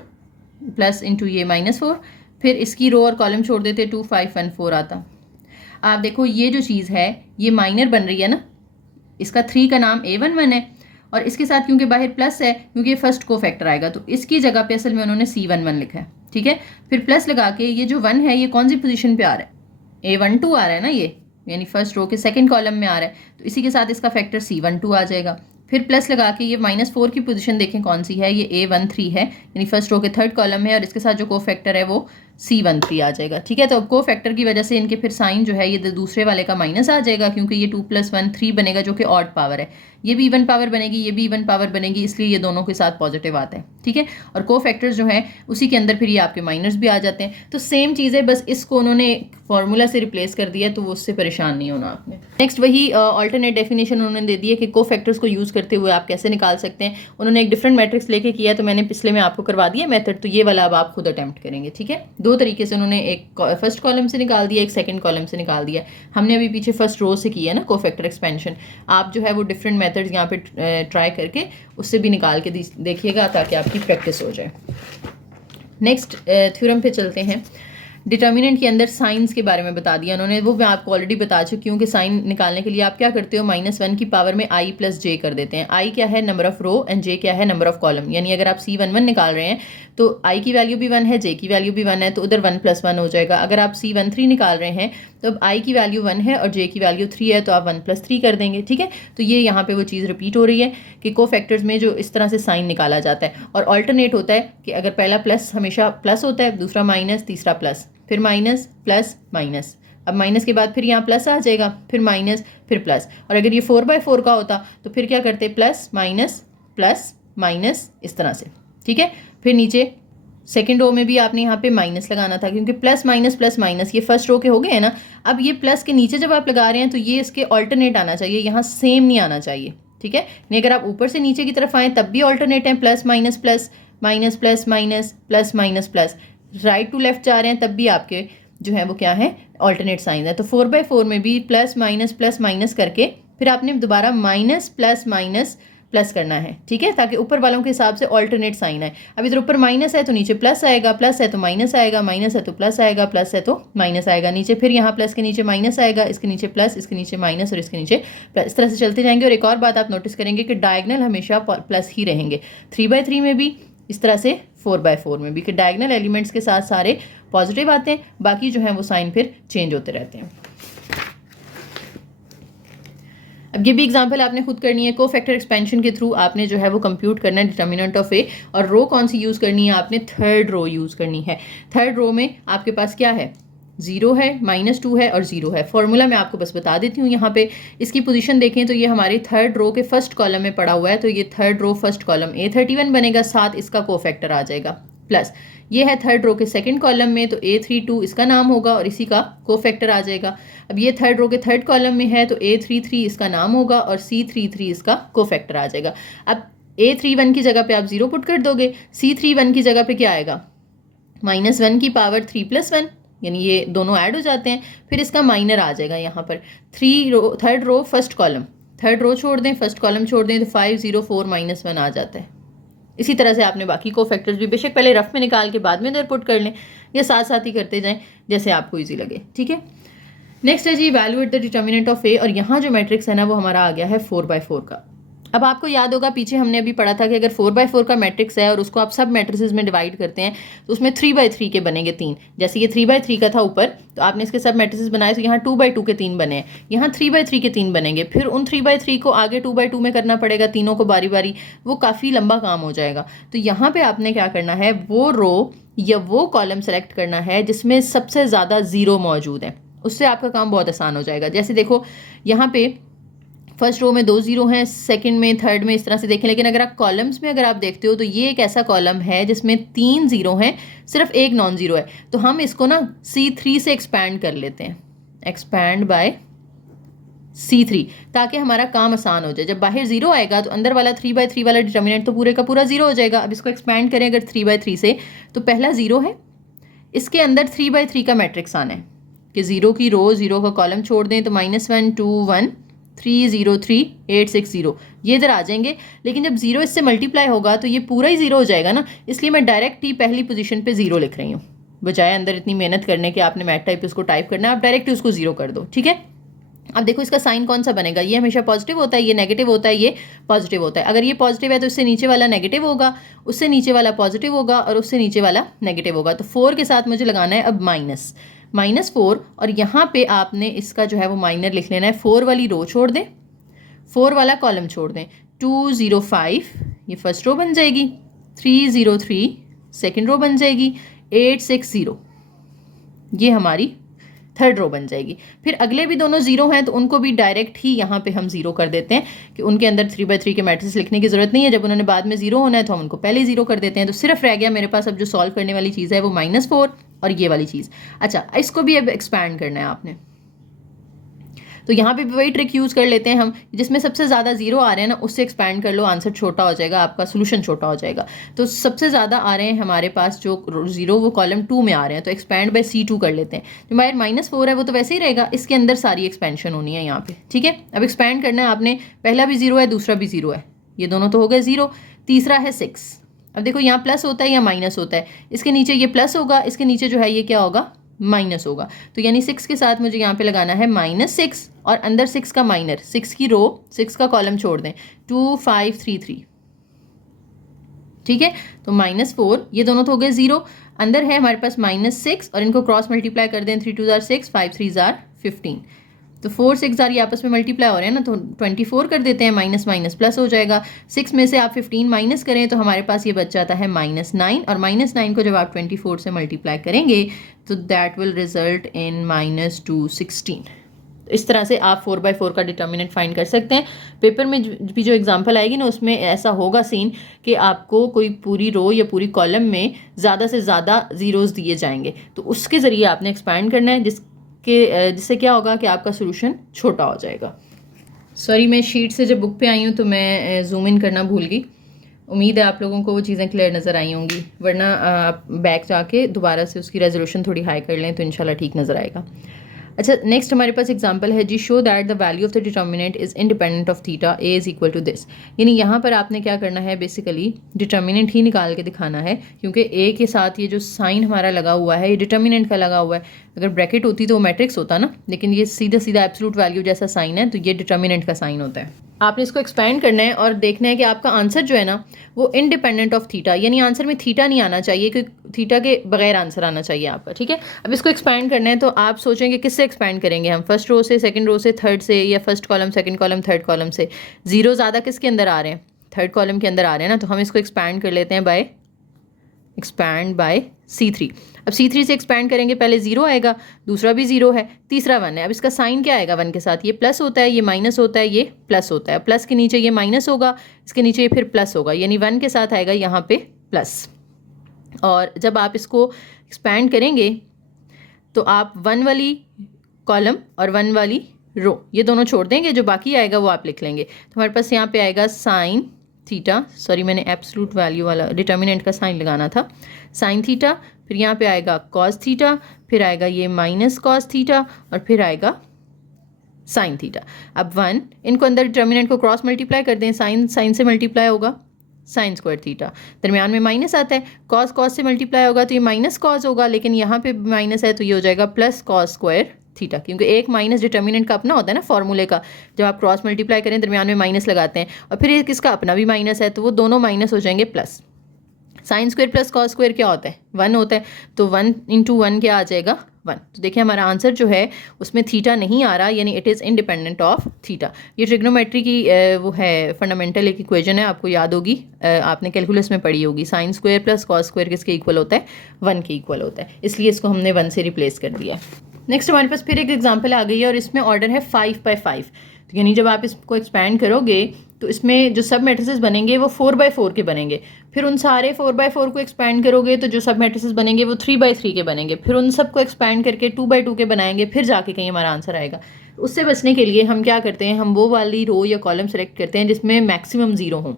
प्लस इंटू ये -4, फिर इसकी रो और कॉलम छोड़ देते, 2 5 1 4 आता। आप देखो ये जो चीज़ है ये माइनर बन रही है ना, इसका 3 का नाम A11 है, और इसके साथ क्योंकि बाहर प्लस है, क्योंकि ये फर्स्ट को फैक्टर आएगा, तो इसकी जगह पे असल में उन्होंने C11 लिखा है। ठीक है, फिर प्लस लगा के ये जो 1 है ये कौन सी पोजीशन पे आ रहा है, A12 आ रहा है ना ये, यानी फर्स्ट रो के सेकंड कॉलम में आ रहा है, तो इसी के साथ इसका फैक्टर C12 आ जाएगा। फिर प्लस लगा के ये -4 की पोजीशन देखें कौन सी है, ये A13 है, यानी फर्स्ट रो के थर्ड कॉलम है, और इसके साथ जो को फैक्टर है वो C13 आ जाएगा। ठीक है, तो अब को फैक्टर की वजह से इनके फिर साइन जो है ये दूसरे वाले का माइनस आ जाएगा, क्योंकि ये 2 + 1 3 बनेगा जो कि ऑड पावर है, ये भी इवन पावर बनेगी, ये भी इवन पावर बनेगी, इसलिए ये दोनों के साथ पॉजिटिव आता है। ठीक है, और को फैक्टर्स जो है उसी के अंदर फिर ये आपके माइनस भी आ जाते हैं। तो सेम चीज़ है, बस इसको उन्होंने फॉर्मूला से रिप्लेस कर दिया, तो वो उससे परेशान नहीं होना आपने। नेक्स्ट वही ऑल्टरनेट डेफिनेशन उन्होंने दे दी है कि को फैक्टर्स को यूज़ करते हुए आप कैसे निकाल सकते हैं। उन्होंने एक डिफरेंट मैट्रिक्स लेके किया, तो मैंने पिछले में आपको करवा दिया मेथड, तो ये वाला अब आप खुद अटेम्प्ट करेंगे। ठीक है, दो तरीके से उन्होंने एक फर्स्ट कॉलम से निकाल दिया, एक सेकंड कॉलम से निकाल दिया। हमने अभी पीछे फर्स्ट रो से किया है ना को फैक्टर एक्सपेंशन। आप जो है वो डिफरेंट मेथड्स यहाँ पे ट्राई करके उससे भी निकाल के देखिएगा, ताकि आपकी प्रैक्टिस हो जाए। नेक्स्ट थ्योरम पे चलते हैं। डिटर्मिनेंट के अंदर साइंस के बारे में बता दिया उन्होंने, वो मैं आपको ऑलरेडी बता चुकी हूँ कि साइन निकालने के लिए आप क्या करते हो, -1 की पावर में i + j कर देते हैं। i क्या है, number of row, and j क्या है, नंबर ऑफ कॉलम। यानी अगर आप C11 निकाल रहे हैं तो i की वैल्यू भी 1 है, j की वैल्यू भी 1 है, तो उधर 1 + 1 हो जाएगा। अगर आप C13 निकाल रहे हैं तो अब i की वैल्यू 1 है और j की वैल्यू 3 है, तो आप 1 + 3 कर देंगे। ठीक है, तो ये यहाँ पे वो चीज़ रिपीट हो रही है कि को फैक्टर्स में जो इस तरह से साइन निकाला जाता है। और ऑल्टरनेट होता है कि अगर पहला प्लस हमेशा प्लस होता है, दूसरा माइनस, तीसरा प्लस, फिर माइनस प्लस माइनस। अब माइनस के बाद फिर यहाँ प्लस आ जाएगा, फिर माइनस, फिर प्लस। और अगर ये 4/4 का होता तो फिर क्या करते, प्लस माइनस इस तरह से। ठीक है, फिर नीचे सेकेंड रो में भी आपने यहाँ पे माइनस लगाना था, क्योंकि प्लस माइनस ये फर्स्ट रो के हो गए हैं ना। अब ये प्लस के नीचे जब आप लगा रहे हैं तो ये इसके ऑल्टरनेट आना चाहिए, यहाँ सेम नहीं आना चाहिए। ठीक है, नहीं अगर आप ऊपर से नीचे की तरफ आए तब भी ऑल्टरनेट है, plus minus plus minus plus minus plus minus plus. Right to left जा रहे हैं तब भी आपके जो है वो क्या है, ऑल्टरनेट साइन है। तो 4/4 में भी प्लस माइनस करके फिर आपने दोबारा माइनस प्लस करना है। ठीक है, ताकि ऊपर वालों के हिसाब से ऑल्टरनेट साइन है। अब इधर ऊपर माइनस है तो नीचे प्लस आएगा, प्लस है तो माइनस आएगा, माइनस है तो प्लस आएगा, प्लस है तो माइनस आएगा। नीचे फिर यहाँ प्लस के नीचे माइनस आएगा, इसके नीचे प्लस, इसके नीचे माइनस और इसके नीचे प्लस। इस तरह से चलते जाएंगे। और एक और बात आप नोटिस करेंगे कि डायगनल हमेशा प्लस ही रहेंगे। 3/3 में भी इस तरह से, 4/4 में भी, कि डायगनल एलिमेंट्स के साथ सारे पॉजिटिव आते हैं, बाकी जो है वो साइन फिर चेंज होते रहते हैं। अब ये भी एग्जांपल आपने खुद करनी है। को फैक्टर एक्सपेंशन के थ्रू आपने जो है वो कंप्यूट करना है डिटर्मिनेंट ऑफ ए। और रो कौन सी यूज़ करनी है, आपने थर्ड रो यूज़ करनी है। थर्ड रो में आपके पास क्या है, 0 है, -2 है और 0 है। फॉर्मूला मैं आपको बस बता देती हूँ। यहाँ पे इसकी पोजीशन देखें तो ये हमारी थर्ड रो के फर्स्ट कॉलम में पड़ा हुआ है, तो ये third row first column A31 बनेगा, साथ इसका को फैक्टर आ जाएगा प्लस। ये है थर्ड रो के सेकंड कॉलम में, तो A32 इसका नाम होगा और इसी का को फैक्टर आ जाएगा। अब ये थर्ड रो के थर्ड कॉलम में है, तो A33 इसका नाम होगा और C33 इसका को फैक्टर आ जाएगा। अब A31 की जगह पे आप 0 पुट कर दोगे, C31 की जगह पे क्या आएगा, -1 की पावर 3 + 1, यानी ये दोनों ऐड हो जाते हैं। फिर इसका माइनर आ जाएगा यहाँ पर, third row first column, third row छोड़ दें, फर्स्ट कॉलम छोड़ दें, तो 5 0 4 -1 आ जाता है। इसी तरह से आपने बाकी को फैक्टर्स भी बेशक पहले रफ में निकाल के बाद में इधर पुट कर लें, या साथ साथ ही करते जाएं जैसे आपको ईजी लगे। ठीक है, नेक्स्ट है जी इवैल्यूएट द डिटर्मिनेंट ऑफ ए। और यहाँ जो मैट्रिक्स है ना वो हमारा आ गया है 4/4 का। अब आपको याद होगा पीछे हमने अभी पढ़ा था कि अगर 4/4 का मैट्रिक्स है और उसको आप सब मैट्रिसेस में डिवाइड करते हैं तो उसमें 3/3 के बनेंगे 3। जैसे ये 3/3 का था ऊपर, तो आपने इसके सब मैट्रिसेस बनाए तो यहाँ 2/2 के 3 बने हैं, यहाँ 3/3 के 3 बनेंगे। फिर उन 3/3 को आगे 2/2 में करना पड़ेगा, तीनों को बारी बारी, वो काफ़ी लंबा काम हो जाएगा। तो यहाँ पे आपने क्या करना है, वो रो या वो कॉलम सेलेक्ट करना है जिसमें सबसे ज़्यादा 0 मौजूद है, उससे आपका काम बहुत आसान हो जाएगा। जैसे देखो यहाँ पे फर्स्ट रो में 2 0 हैं, सेकंड में, थर्ड में, इस तरह से देखें। लेकिन अगर आप कॉलम्स में अगर आप देखते हो तो ये एक ऐसा कॉलम है जिसमें 3 0 हैं, सिर्फ एक नॉन ज़ीरो है। तो हम इसको ना C3 से एक्सपैंड कर लेते हैं, एक्सपैंड बाय C3, ताकि हमारा काम आसान हो जाए। जब बाहर 0 आएगा तो अंदर वाला 3/3 वाला डिटर्मिनेंट तो पूरे का पूरा 0 हो जाएगा। अब इसको एक्सपैंड करें अगर 3/3 से, तो पहला 0 है, इसके अंदर 3/3 का मैट्रिक्स आना है कि 0 की रो, 0 का कॉलम छोड़ दें, तो -1 2 1 3 0 3 8 6 0 ये इधर आ जाएंगे। लेकिन जब 0 इससे मल्टीप्लाई होगा तो ये पूरा ही 0 हो जाएगा ना, इसलिए मैं डायरेक्ट ही पहली पोजीशन पे 0 लिख रही हूँ, बजाय अंदर इतनी मेहनत करने के आपने मैथ टाइप उसको टाइप करना है, आप डायरेक्ट उसको 0 कर दो। ठीक है, अब देखो इसका साइन कौन सा बनेगा, ये हमेशा पॉजिटिव होता है, ये नेगेटिव होता है, ये पॉजिटिव होता है। अगर ये पॉजिटिव है तो उससे नीचे वाला नेगेटिव होगा, उससे नीचे वाला पॉजिटिव होगा और उससे नीचे वाला नेगेटिव होगा। तो 4 के साथ मुझे लगाना है अब -4, और यहाँ पे आपने इसका जो है वो माइनर लिख लेना है। 4 वाली रो छोड़ दें, 4 वाला कॉलम छोड़ दें, 2 0 5 ये फर्स्ट रो बन जाएगी, 3 0 3 सेकेंड रो बन जाएगी, 8 6 0 ये हमारी थर्ड रो बन जाएगी। फिर अगले भी दोनों जीरो हैं तो उनको भी डायरेक्ट ही यहाँ पे हम जीरो कर देते हैं कि उनके अंदर 3/3 के मैट्रिक्स लिखने की जरूरत नहीं है। जब उन्होंने बाद में जीरो होना है तो हम उनको पहले जीरो कर देते हैं। तो सिर्फ रह गया मेरे पास अब जो सॉल्व करने वाली चीज़ है वो -4 और ये वाली चीज़। अच्छा, इसको भी अब एक्सपैंड करना है आपने, तो यहाँ पे भी वही ट्रिक यूज़ कर लेते हैं हम, जिसमें सबसे ज़्यादा जीरो आ रहे हैं ना उससे एक्सपैंड कर लो, आंसर छोटा हो जाएगा, आपका सोल्यूशन छोटा हो जाएगा। तो सबसे ज़्यादा आ रहे हैं हमारे पास जो जीरो वो कॉलम 2 में आ रहे हैं, तो एक्सपैंड बाय C2 कर लेते हैं। जो हमारे -4 है वो तो वैसे ही रहेगा, इसके अंदर सारी एक्सपेंशन होनी है यहाँ पे, ठीक है। अब एक्सपैंड करना है आपने, पहला भी जीरो है दूसरा भी जीरो है, ये दोनों तो हो गए जीरो, तीसरा है 6। अब देखो यहाँ प्लस होता है या माइनस होता है, इसके नीचे ये प्लस होगा, इसके नीचे जो है ये क्या होगा, माइनस होगा। तो यानी 6 के साथ मुझे यहाँ पे लगाना है -6 और अंदर 6 का माइनर, 6 की रो 6 का कॉलम छोड़ दें, 2 5 3 3, ठीक है। तो -4 ये दोनों तो हो गए जीरो, अंदर है हमारे पास -6 और इनको क्रॉस मल्टीप्लाई कर दें, 3 2 जार 6, 5 3 जार 15। तो 4 6 जार ये आपस में मल्टीप्लाई हो रहे हैं ना, तो 24 कर देते हैं, माइनस माइनस प्लस हो जाएगा। 6 में से आप 15 माइनस करें तो हमारे पास ये बच जाता है -9, और -9 को जब आप 24 से मल्टीप्लाई करेंगे तो दैट विल रिजल्ट इन -216। तो इस तरह से आप 4/4 का डिटर्मिनेंट फाइंड कर सकते हैं। पेपर में भी जो एग्जांपल आएगी ना उसमें ऐसा होगा सीन कि आपको कोई पूरी रो या पूरी कॉलम में ज़्यादा से ज़्यादा ज़ीरोज़ दिए जाएंगे, तो उसके ज़रिए आपने एक्सपैंड करना है, जिससे क्या होगा कि आपका सोल्यूशन छोटा हो जाएगा। सॉरी, मैं शीट से जब बुक पे आई हूँ तो मैं जूम इन करना भूल गई। उम्मीद है आप लोगों को वो चीज़ें क्लियर नज़र आई होंगी, वरना आप बैक जाके दोबारा से उसकी रेजोल्यूशन थोड़ी हाई कर लें तो इंशाल्लाह ठीक नज़र आएगा। अच्छा, नेक्स्ट हमारे पास एग्जांपल है जी, show that the value of the determinant is independent of theta A is equal to this. यानी यहाँ पर आपने क्या करना है, बेसिकली डिटर्मिनेंट ही निकाल के दिखाना है, क्योंकि ए के साथ ये जो साइन हमारा लगा हुआ है ये डिटर्मिनेंट का लगा हुआ है। अगर ब्रैकेट होती तो वो मैट्रिक्स होता ना, लेकिन ये सीधा सीधा एब्सोल्यूट वैल्यू जैसा साइन है, तो ये डिटर्मिनेंट का साइन होता है। आपने इसको एक्सपैंड करना है और देखना है कि आपका आंसर जो है ना वो इंडिपेंडेंट ऑफ थीटा, यानी आंसर में थीटा नहीं आना चाहिए, क्योंकि थीटा के बगैर आंसर आना चाहिए आपका, ठीक है। अब इसको एक्सपैंड करना है तो आप सोचेंगे किससे एक्सपैंड करेंगे हम, फर्स्ट रो से, सेकंड रो से, थर्ड से, या first column second column third column से। जीरो ज़्यादा किसके अंदर आ रहे हैं, थर्ड कॉलम के अंदर आ रहे हैं ना, तो हम इसको एक्सपैंड कर लेते हैं बाय C3। अब C3 से एक्सपैंड करेंगे, पहले जीरो आएगा, दूसरा भी जीरो है, तीसरा 1 है। अब इसका साइन क्या आएगा 1 के साथ, ये प्लस होता है, ये माइनस होता है, ये प्लस होता है। प्लस के नीचे ये माइनस होगा, इसके नीचे ये फिर प्लस होगा, यानी 1 के साथ आएगा यहाँ पे प्लस। और जब आप इसको एक्सपैंड करेंगे तो आप 1 वाली कॉलम और 1 वाली रो ये दोनों छोड़ देंगे, जो बाकी आएगा वो आप लिख लेंगे। तो हमारे पास यहाँ पे आएगा साइन थीटा, सॉरी मैंने एब्सोल्यूट वैल्यू वाला डिटर्मिनेंट का साइन लगाना था, साइन थीटा, फिर यहाँ पे आएगा कॉस थीटा, फिर आएगा ये माइनस कॉस थीटा, और फिर आएगा साइन थीटा। अब 1, इनको अंदर डिटर्मिनेंट को क्रॉस मल्टीप्लाई कर दें, साइन साइन से मल्टीप्लाई होगा, साइन स्क्वायर थीटा, दरमियान में माइनस आता है, कॉस कॉस से मल्टीप्लाई होगा तो ये माइनस कॉस होगा, लेकिन यहाँ पे माइनस है तो ये हो जाएगा प्लस कॉस स्क्वायर थीटा, क्योंकि एक माइनस डिटर्मिनेंट का अपना होता है ना फॉर्मूले का, जब आप क्रॉस मल्टीप्लाई करें दरमियान में माइनस लगाते हैं, और फिर एक इसका अपना भी माइनस है तो वो दोनों माइनस हो जाएंगे plus. Sine square plus cos square क्या होता है, 1 होता है, तो 1 × 1 क्या आ जाएगा 1। तो देखिए हमारा आंसर जो है उसमें थीटा नहीं आ रहा, यानी it is independent of theta. ये ट्रिग्नोमेट्री की वो है फंडामेंटल एक इक्वेशन है, आपको याद होगी, आपने कैलकुलस में पढ़ी होगी। Sine square plus cos square किसके इक्वल होता है, 1 के इक्वल होता है, इसलिए इसको हमने 1 से रिप्लेस कर दिया। नेक्स्ट हमारे पास फिर एक एग्जाम्पल आ गई है और इसमें ऑर्डर है 5/5। तो यानी जब आप इसको एक्सपैंड करोगे तो इसमें जो सब मैट्रिसेस बनेंगे वो 4/4 के बनेंगे, फिर उन सारे 4/4 को एक्सपैंड करोगे तो जो सब मैट्रिसेस बनेंगे वो 3/3 के बनेंगे, फिर उन सबको एक्सपैंड करके 2/2 के बनाएंगे, फिर जाके कहीं हमारा आंसर आएगा। उससे बचने के लिए हम क्या करते हैं, हम वो वाली रो या कॉलम सेलेक्ट करते हैं जिसमें मैक्सिमम जीरो हों।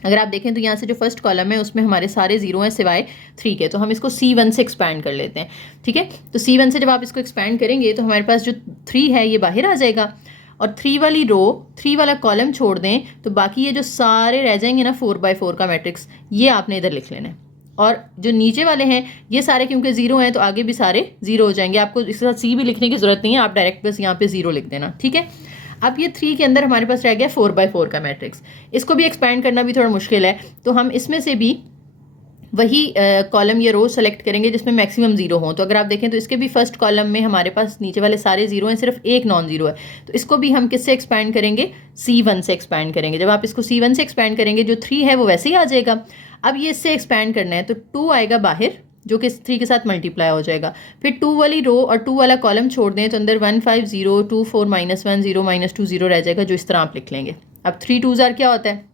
अगर आप देखें तो यहाँ से जो फर्स्ट कॉलम है उसमें हमारे सारे जीरो हैं सिवाय 3 के, तो हम इसको C1 से एक्सपैंड कर लेते हैं, ठीक है। तो C1 से जब आप इसको एक्सपैंड करेंगे तो हमारे पास जो 3 है ये बाहर आ जाएगा, और 3 वाली रो 3 वाला कॉलम छोड़ दें तो बाकी ये जो सारे रह जाएंगे ना 4/4 का मैट्रिक्स, ये आपने इधर लिख लेना है। और जो नीचे वाले हैं ये सारे क्योंकि जीरो हैं तो आगे भी सारे जीरो हो जाएंगे, आपको इसके साथ C भी लिखने की जरूरत नहीं है, आप डायरेक्ट बस यहाँ पे जीरो लिख देना, ठीक है। अब ये 3 के अंदर हमारे पास रह गया 4/4 का मैट्रिक्स, इसको भी एक्सपैंड करना भी थोड़ा मुश्किल है, तो हम इसमें से भी वही कॉलम या रो सेलेक्ट करेंगे जिसमें मैक्सिमम जीरो हो। तो अगर आप देखें तो इसके भी फर्स्ट कॉलम में हमारे पास नीचे वाले सारे जीरो हैं, सिर्फ एक नॉन जीरो है, तो इसको भी हम किससे एक्सपैंड करेंगे, C1 से एक्सपैंड करेंगे। जब आप इसको C1 से एक्सपैंड करेंगे जो 3 है वो वैसे ही आ जाएगा। अब ये इससे एक्सपैंड करना है तो 2 आएगा बाहर जो कि 3 के साथ मल्टीप्लाई हो जाएगा। फिर 2 वाली रो और 2 वाला कॉलम छोड़ दें तो अंदर 1 5 0 2 4 -1 0 -2 0 रह जाएगा, जो इस तरह आप लिख लेंगे। अब 3 2 जार क्या होता है,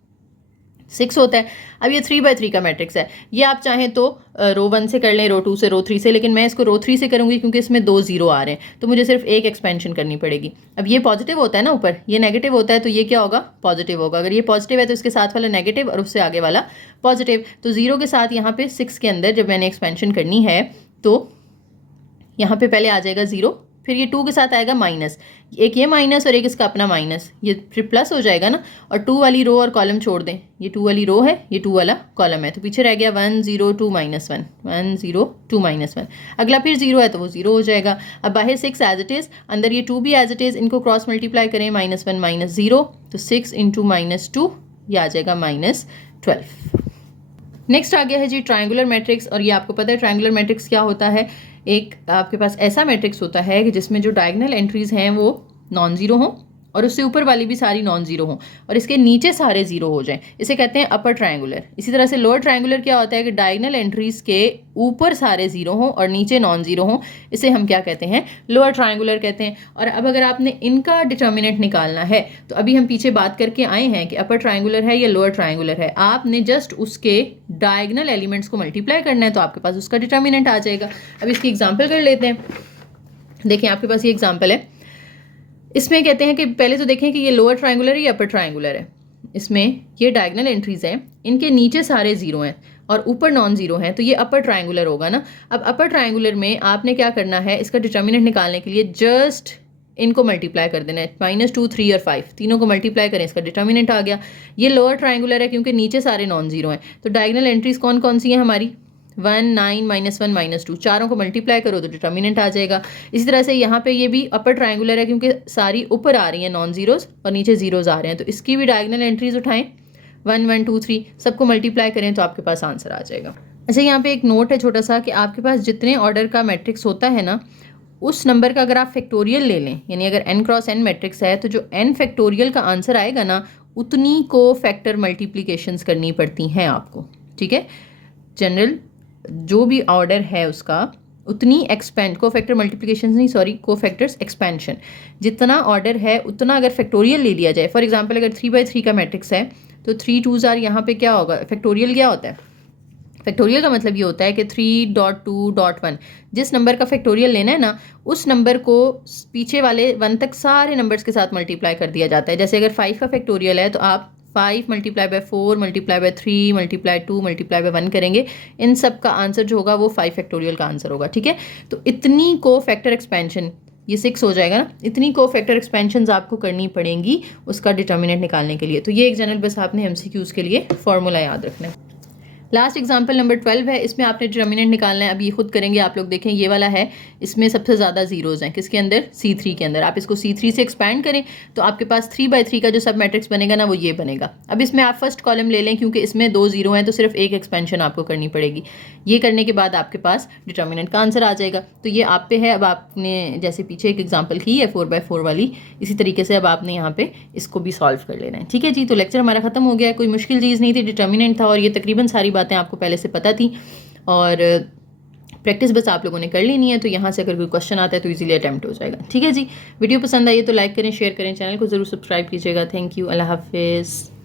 6 होता है। अब ये 3/3 का मैट्रिक्स है। ये आप चाहें तो रो 1 से कर लें, रो 2 से, रो 3 से, लेकिन मैं इसको रो 3 से करूँगी क्योंकि इसमें 2 0 आ रहे हैं, तो मुझे सिर्फ एक एक्सपेंशन करनी पड़ेगी। अब ये पॉजिटिव होता है ना ऊपर, ये नेगेटिव होता है, तो ये क्या होगा, पॉजिटिव होगा। अगर ये पॉजिटिव है तो इसके साथ वाला नेगेटिव और उससे आगे वाला पॉजिटिव। तो 0 के साथ यहाँ पे 6 के अंदर जब मैंने एक्सपेंशन करनी है तो यहाँ पे पहले आ जाएगा 0, फिर ये 2 के साथ आएगा माइनस, एक ये माइनस और एक इसका अपना माइनस, ये फिर प्लस हो जाएगा ना। और 2 वाली रो और कॉलम छोड़ दें, ये 2 वाली रो है, ये 2 वाला कॉलम है, तो पीछे रह गया 1 0 2 -1 1 0 2 -1। अगला फिर 0 है तो वो 0 हो जाएगा। अब बाहर 6 एज इट इज़, अंदर ये 2 भी एज इट इज़, इनको क्रॉस मल्टीप्लाई करें, -1 -0, तो 6 × -2 ये आ जाएगा -12। नेक्स्ट आ गया है जी ट्रायंगुलर मैट्रिक्स। और ये आपको पता है ट्रायंगुलर मैट्रिक्स क्या होता है, एक आपके पास ऐसा मैट्रिक्स होता है कि जिसमें जो डायगोनल एंट्रीज हैं वो नॉन ज़ीरो हों और उससे ऊपर वाली भी सारी नॉन ज़ीरो हों और इसके नीचे सारे ज़ीरो हो जाएं, इसे कहते हैं अपर ट्रायंगुलर। इसी तरह से लोअर ट्रायंगुलर क्या होता है कि डायगोनल एंट्रीज के ऊपर सारे ज़ीरो हों और नीचे नॉन ज़ीरो हों, इसे हम क्या कहते हैं, लोअर ट्रायंगुलर कहते हैं। और अब अगर आपने इनका डिटर्मिनेंट निकालना है तो अभी हम पीछे बात करके आए हैं कि अपर ट्रायंगुलर है या लोअर ट्रायंगुलर है, आपने जस्ट उसके डायगोनल एलिमेंट्स को मल्टीप्लाई करना है तो आपके पास उसका डिटर्मिनेंट आ जाएगा। अब इसकी एग्जाम्पल कर लेते हैं। देखिए आपके पास ये एग्जाम्पल है, इसमें कहते हैं कि पहले तो देखें कि ये लोअर ट्रायंगुलर है या अपर ट्रायंगुलर है। इसमें ये डायगोनल एंट्रीज हैं, इनके नीचे सारे ज़ीरो हैं और ऊपर नॉन ज़ीरो हैं, तो ये अपर ट्रायंगुलर होगा ना। अब अपर ट्रायंगुलर में आपने क्या करना है, इसका डिटर्मिनेंट निकालने के लिए जस्ट इनको मल्टीप्लाई कर देना है, -2 3 और 5 तीनों को मल्टीप्लाई करें, इसका डिटर्मिनेंट आ गया। ये लोअर ट्रायंगुलर है क्योंकि नीचे सारे नॉन ज़ीरो हैं, तो डायगोनल एंट्रीज कौन कौन सी हैं हमारी, 1 9 -1 -2, चारों को मल्टीप्लाई करो तो डिटर्मिनेंट आ जाएगा। इसी तरह से यहाँ पे ये भी अपर ट्रायंगुलर है क्योंकि सारी ऊपर आ रही हैं नॉन ज़ीरोज़ और नीचे ज़ीरोज़ आ रहे हैं, तो इसकी भी डायगोनल एंट्रीज उठाएं, 1 1 2 3 सबको मल्टीप्लाई करें तो आपके पास आंसर आ जाएगा। अच्छा यहाँ पे एक नोट है छोटा सा कि आपके पास जितने ऑर्डर का मैट्रिक्स होता है ना, उस नंबर का अगर आप फैक्टोरियल ले लें, यानी अगर n क्रॉस n मैट्रिक्स है तो जो n फैक्टोरियल का आंसर आएगा ना, उतनी को फैक्टर मल्टीप्लिकेशंस करनी पड़ती हैं आपको, ठीक है। जनरल जो भी ऑर्डर है उसका उतनी एक्सपेंड, को फैक्टर मल्टीप्लिकेशन नहीं सॉरी को फैक्टर्स एक्सपेंशन, जितना ऑर्डर है उतना अगर फैक्टोरियल ले लिया जाए। फॉर एग्जांपल अगर 3/3 का मैट्रिक्स है तो 3 2 जार यहाँ पे क्या होगा, फैक्टोरियल क्या होता है, फैक्टोरियल का मतलब ये होता है कि 3.2.1, जिस नंबर का फैक्टोरियल लेना है ना उस नंबर को पीछे वाले 1 तक सारे नंबर्स के साथ मल्टीप्लाई कर दिया जाता है। जैसे अगर 5 का फैक्टोरियल है तो आप 5 × 4 × 3 × 2 × 1 करेंगे, इन सब का आंसर जो होगा वो 5 फैक्टोरियल का आंसर होगा, ठीक है। तो इतनी को फैक्टर एक्सपेंशन, ये 6 हो जाएगा ना, इतनी को फैक्टर एक्सपेंशन आपको करनी पड़ेंगी उसका डिटर्मिनेंट निकालने के लिए। तो ये एक जनरल बस आपने MCQs के लिए फॉर्मूला याद रखना है। लास्ट एग्जाम्पल नंबर 12 है, इसमें आपने डिटर्मिनेंट निकालना है। अब ये खुद करेंगे आप लोग, देखें ये वाला है, इसमें सबसे ज़्यादा ज़ीरोज़ हैं, किसके अंदर, C3 के अंदर। आप इसको C3 से एक्सपैंड करें तो आपके पास 3/3 का जो सब मैट्रिक्स बनेगा ना वो ये बनेगा। अब इसमें आप फर्स्ट कॉलम ले लें क्योंकि इसमें 2 ज़ीरो हैं तो सिर्फ एक एक्सपेंशन आपको करनी पड़ेगी। ये करने के बाद आपके पास डिटर्मिनेंट का आंसर आ जाएगा। तो ये आप पे है, अब आपने जैसे पीछे एक एग्जाम्पल की है 4/4 वाली, इसी तरीके से अब आपने यहाँ पे इसको भी सॉल्व कर लेना है, ठीक है जी। तो लेक्चर हमारा खत्म हो गया है, कोई मुश्किल चीज़ नहीं थी, डिटर्मिनेंट था और ये तकरीबन सारी बातें आपको पहले से पता थी और प्रैक्टिस बस आप लोगों ने कर लेनी है। तो यहाँ से अगर कोई क्वेश्चन आता है तो इजीली अटेम्प्ट हो जाएगा, ठीक है जी। वीडियो पसंद आई तो लाइक करें, शेयर करें, चैनल को ज़रूर सब्सक्राइब कीजिएगा। थैंक यू, अल्लाह हाफिज़।